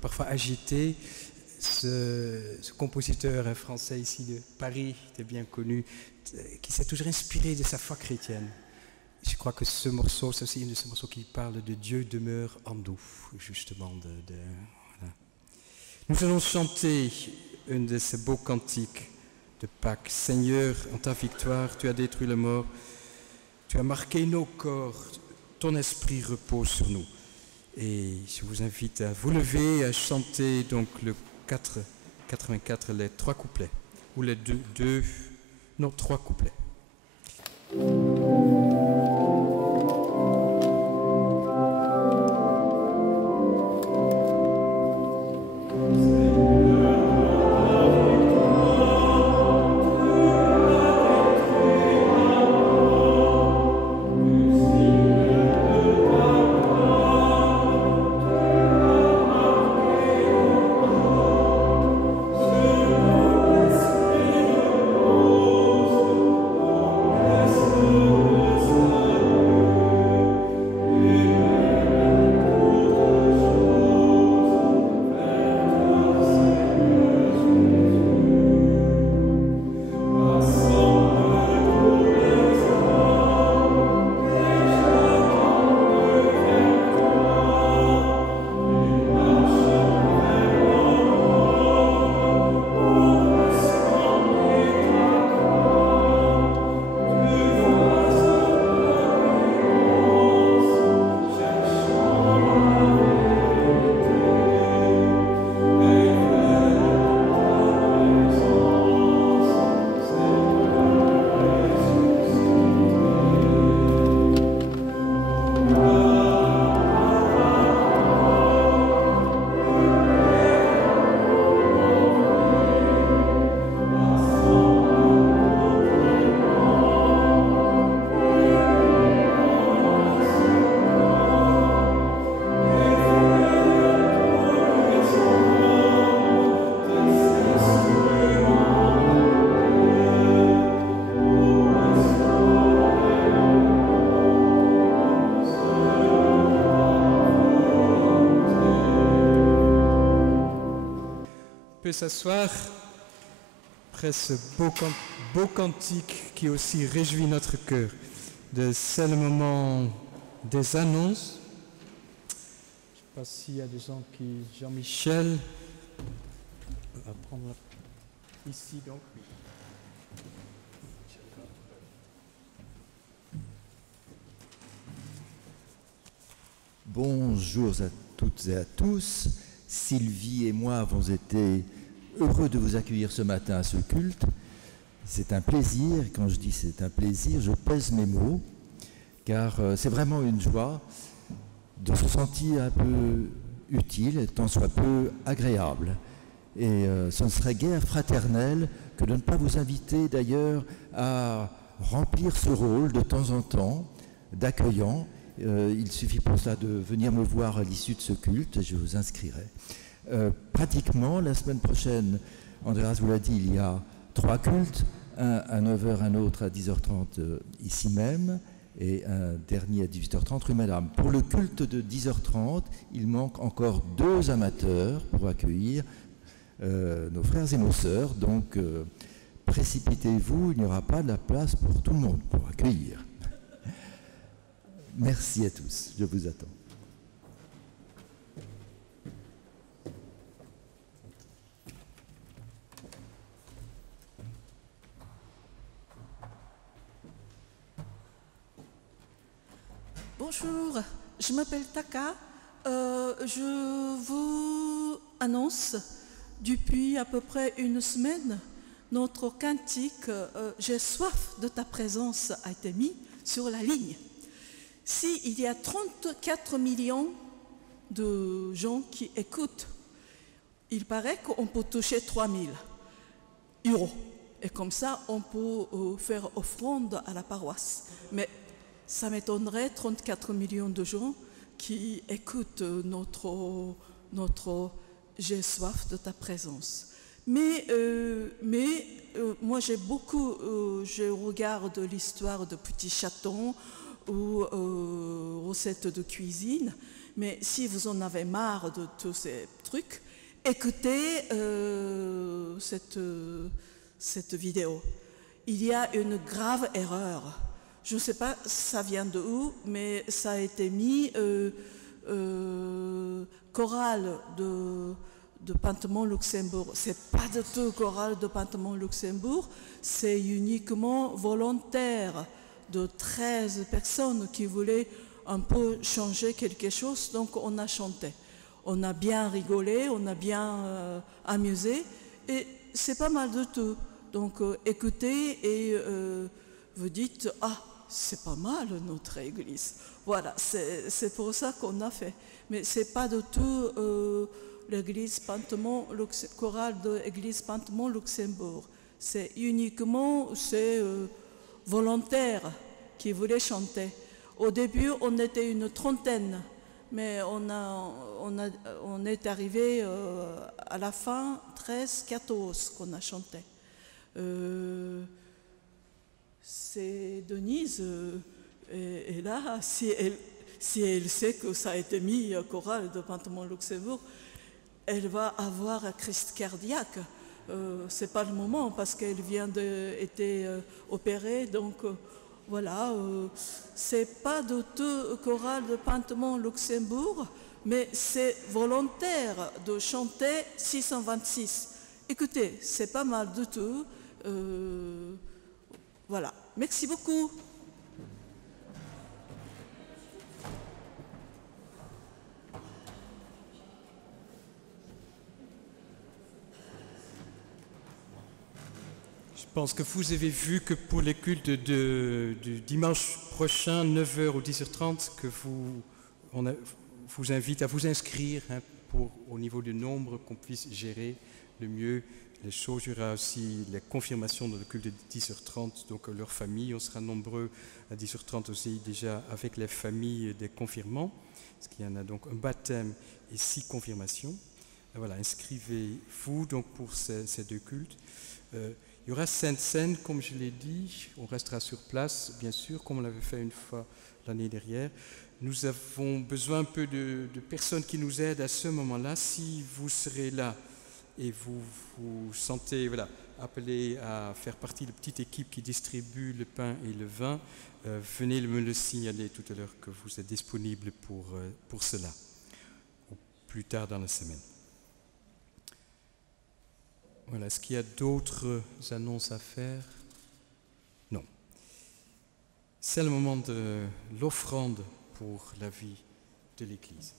parfois agités. Ce compositeur français ici de Paris, était bien connu, qui s'est toujours inspiré de sa foi chrétienne. Je crois que ce morceau, c'est aussi un de ces morceaux qui parle de Dieu demeure en nous, justement. Voilà. Nous allons chanter un de ces beaux cantiques de Pâques. Seigneur, en ta victoire, tu as détruit la mort, tu as marqué nos corps, ton esprit repose sur nous. Et je vous invite à vous lever et à chanter donc le 84, les 3 couplets, ou les 3 couplets. Peut s'asseoir après ce beau cantique qui aussi réjouit notre cœur. C'est le moment des annonces. Je ne sais pas s'il y a des gens qui... Jean-Michel on va prendre ici donc. Bonjour à toutes et à tous. Sylvie et moi avons été heureux de vous accueillir ce matin à ce culte. C'est un plaisir, quand je dis c'est un plaisir, je pèse mes mots, car c'est vraiment une joie de se sentir un peu utile, tant soit peu agréable. Et ce ne serait guère fraternel que de ne pas vous inviter d'ailleurs à remplir ce rôle de temps en temps d'accueillant. Il suffit pour ça de venir me voir à l'issue de ce culte et je vous inscrirai. Pratiquement, la semaine prochaine, Andreas vous l'a dit, il y a 3 cultes, un à 9h, un autre à 10h30 ici même et un dernier à 18h30 rue Madame. Pour le culte de 10h30, il manque encore 2 amateurs pour accueillir nos frères et nos sœurs, donc précipitez-vous, il n'y aura pas de la place pour tout le monde pour accueillir. Merci à tous, je vous attends. Bonjour, je m'appelle Taka. Je vous annonce depuis à peu près une semaine notre cantique « J'ai soif de ta présence » a été mis sur la ligne. S'il y a 34 millions de gens qui écoutent, il paraît qu'on peut toucher 3 000 €. Et comme ça, on peut faire offrande à la paroisse. Mais ça m'étonnerait 34 millions de gens qui écoutent notre j'ai soif de ta présence. Mais moi j'ai beaucoup je regarde l'histoire de petits chatons ou recettes de cuisine. Mais si vous en avez marre de tous ces trucs, écoutez cette vidéo. Il y a une grave erreur. Je ne sais pas ça vient de où, mais ça a été mis chorale de Panthemont-Luxembourg. C'est pas du tout chorale de Panthemont-Luxembourg, c'est uniquement volontaire de 13 personnes qui voulaient un peu changer quelque chose, donc on a chanté. On a bien rigolé, on a bien amusé, et c'est pas mal du tout. Donc écoutez et vous dites « Ah, c'est pas mal notre église ». Voilà, c'est pour ça qu'on a fait. Mais c'est pas du tout l'église chorale de l'église Panthemont-Luxembourg. C'est uniquement volontaires qui voulaient chanter. Au début, on était une trentaine, mais on est arrivé à la fin 13-14 qu'on a chanté. C'est Denise est là, si elle sait que ça a été mis chorale de Panthemont-Luxembourg, elle va avoir un crise cardiaque. C'est pas le moment parce qu'elle vient d'être opérée, donc voilà. C'est pas du tout chorale de Panthemont-Luxembourg, mais c'est volontaire de chanter 626. Écoutez, c'est pas mal du tout. Voilà. Merci beaucoup. Je pense que vous avez vu que pour les cultes du dimanche prochain, 9h ou 10h30, que on vous invite à vous inscrire au niveau du nombre, qu'on puisse gérer le mieux les choses. Il y aura aussi les confirmations de le culte de 10h30, donc leur famille. On sera nombreux à 10h30 aussi déjà avec les familles des confirmants, parce qu'il y en a donc un baptême et 6 confirmations. Et voilà, inscrivez-vous donc pour ces deux cultes. Il y aura Sainte Seine, comme je l'ai dit, on restera sur place, bien sûr, comme on l'avait fait une fois l'année dernière. Nous avons besoin un peu de personnes qui nous aident à ce moment-là. Si vous serez là et vous vous sentez appelé à faire partie de la petite équipe qui distribue le pain et le vin, venez me le signaler tout à l'heure que vous êtes disponible pour cela, ou plus tard dans la semaine. Voilà, est-ce qu'il y a d'autres annonces à faire? Non. C'est le moment de l'offrande pour la vie de l'Église.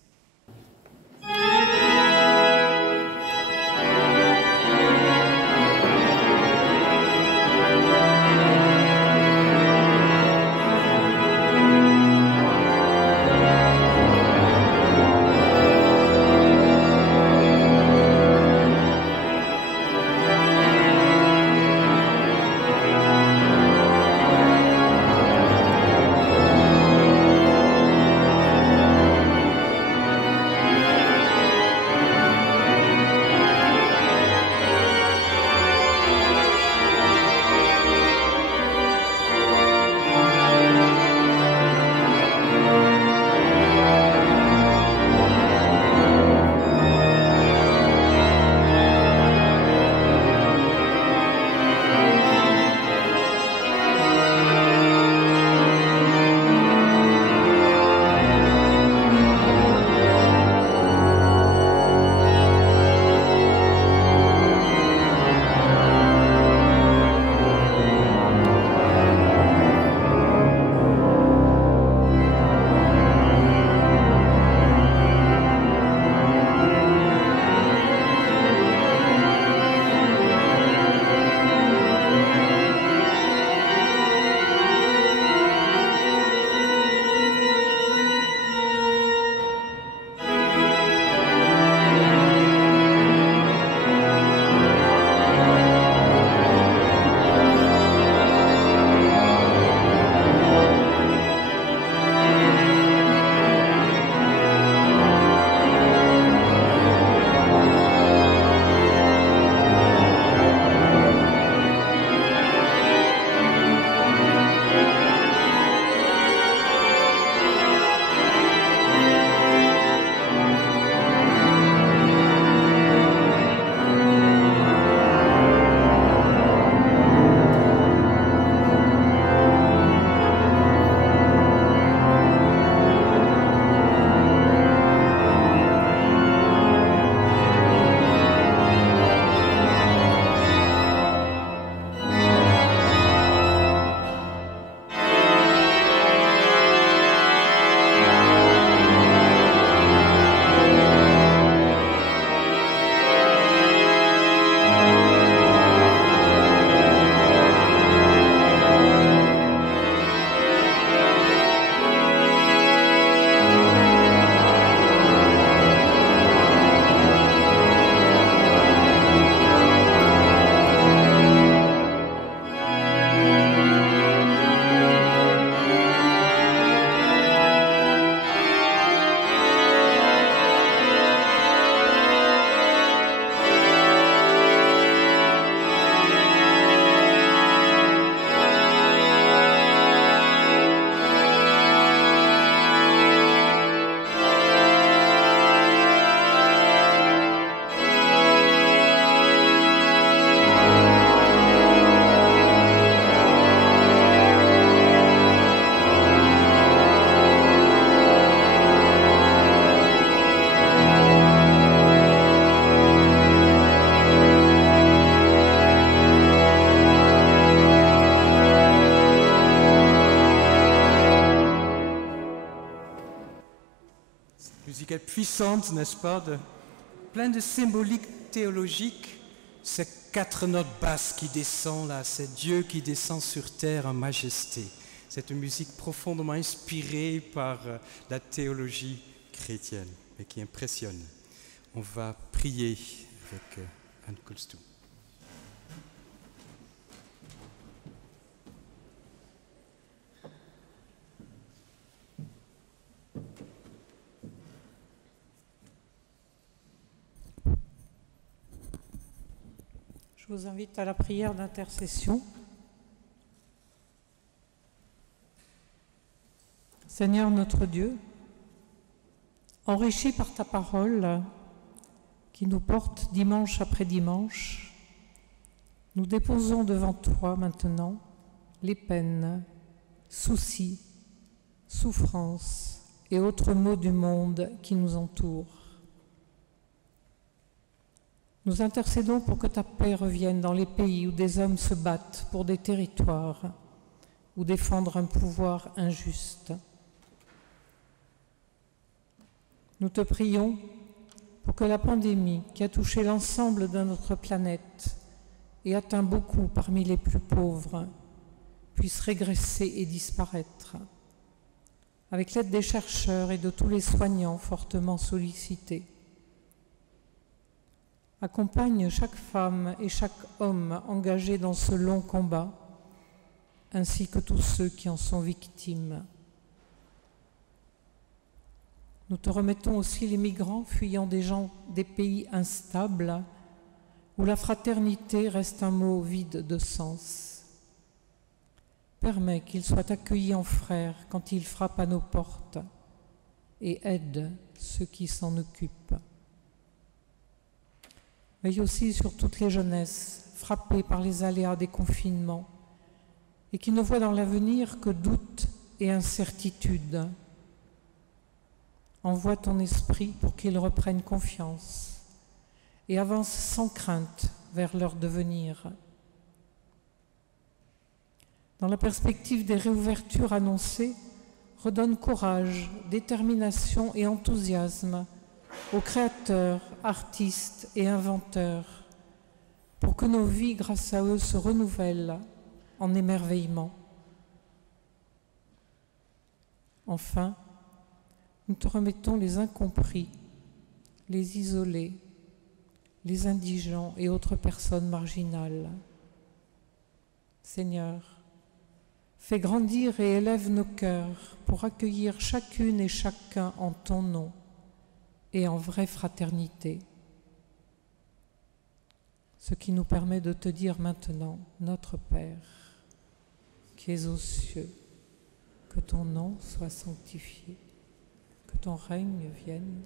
quelle puissante, n'est-ce pas, plein de symboliques théologiques, ces 4 notes basses qui descendent là, c'est Dieu qui descend sur terre en majesté. C'est une musique profondément inspirée par la théologie chrétienne et qui impressionne. On va prier avec Anne Colstou. Je vous invite à la prière d'intercession. Seigneur notre Dieu, enrichi par ta parole qui nous porte dimanche après dimanche, nous déposons devant toi maintenant les peines, soucis, souffrances et autres maux du monde qui nous entourent. Nous intercédons pour que ta paix revienne dans les pays où des hommes se battent pour des territoires ou défendre un pouvoir injuste. Nous te prions pour que la pandémie qui a touché l'ensemble de notre planète et atteint beaucoup parmi les plus pauvres puisse régresser et disparaître, avec l'aide des chercheurs et de tous les soignants fortement sollicités. Accompagne chaque femme et chaque homme engagé dans ce long combat, ainsi que tous ceux qui en sont victimes. Nous te remettons aussi les migrants fuyant des pays instables, où la fraternité reste un mot vide de sens. Permets qu'ils soient accueillis en frères quand ils frappent à nos portes et aide ceux qui s'en occupent. Veille aussi sur toutes les jeunesses frappées par les aléas des confinements et qui ne voient dans l'avenir que doute et incertitude. Envoie ton esprit pour qu'ils reprennent confiance et avancent sans crainte vers leur devenir. Dans la perspective des réouvertures annoncées, redonne courage, détermination et enthousiasme aux créateurs, artistes et inventeurs, pour que nos vies, grâce à eux, se renouvellent en émerveillement. Enfin, nous te remettons les incompris, les isolés, les indigents et autres personnes marginales. Seigneur, fais grandir et élève nos cœurs pour accueillir chacune et chacun en ton nom et en vraie fraternité. Ce qui nous permet de te dire maintenant, notre Père, qui es aux cieux, que ton nom soit sanctifié, que ton règne vienne,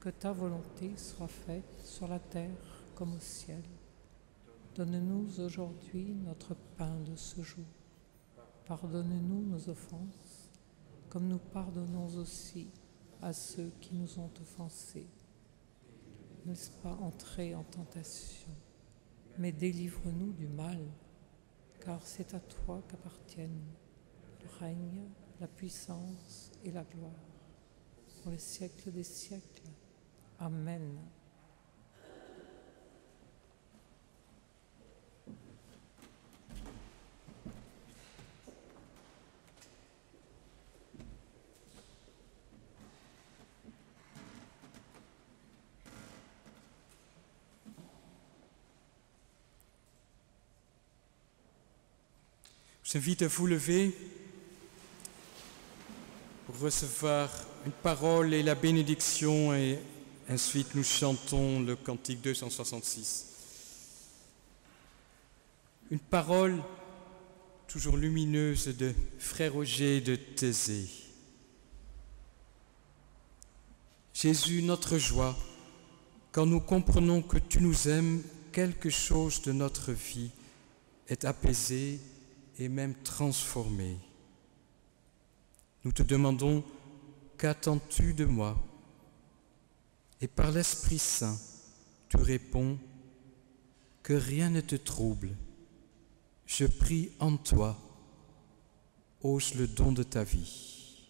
que ta volonté soit faite sur la terre comme au ciel. Donne-nous aujourd'hui notre pain de ce jour. Pardonne-nous nos offenses, comme nous pardonnons aussi à ceux qui nous ont offensés. Ne laisse pas entrer en tentation, mais délivre-nous du mal, car c'est à toi qu'appartiennent le règne, la puissance et la gloire, pour les siècles des siècles. Amen. Je vous invite à vous lever pour recevoir une parole et la bénédiction, et ensuite nous chantons le cantique 266. Une parole toujours lumineuse de Frère Roger de Thésée. Jésus, notre joie, quand nous comprenons que tu nous aimes, quelque chose de notre vie est apaisé et même transformé. Nous te demandons, qu'attends-tu de moi? Et par l'Esprit Saint, tu réponds, que rien ne te trouble. Je prie en toi, ose le don de ta vie.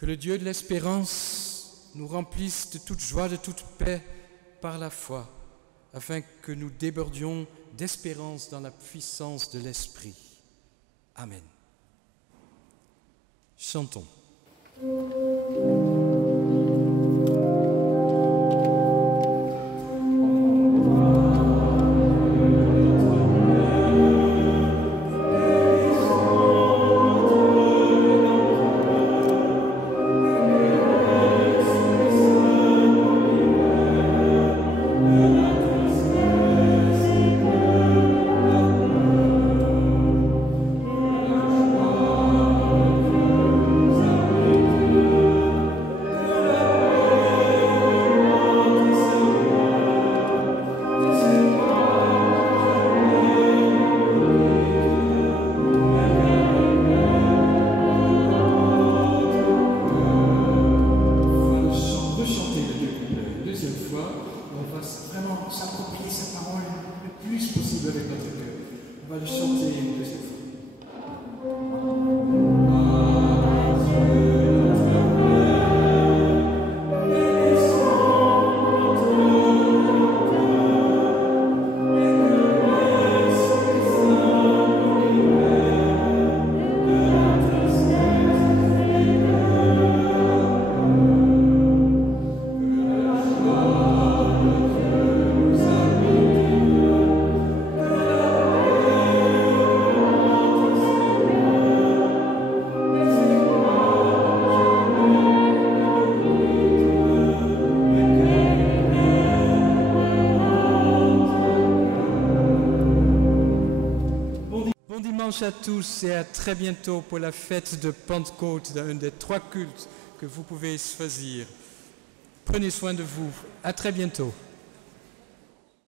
Que le Dieu de l'espérance nous remplisse de toute joie, de toute paix par la foi, afin que nous débordions d'espérance dans la puissance de l'Esprit. Amen. Chantons. À tous et à très bientôt pour la fête de Pentecôte, un des 3 cultes que vous pouvez choisir. Prenez soin de vous. À très bientôt.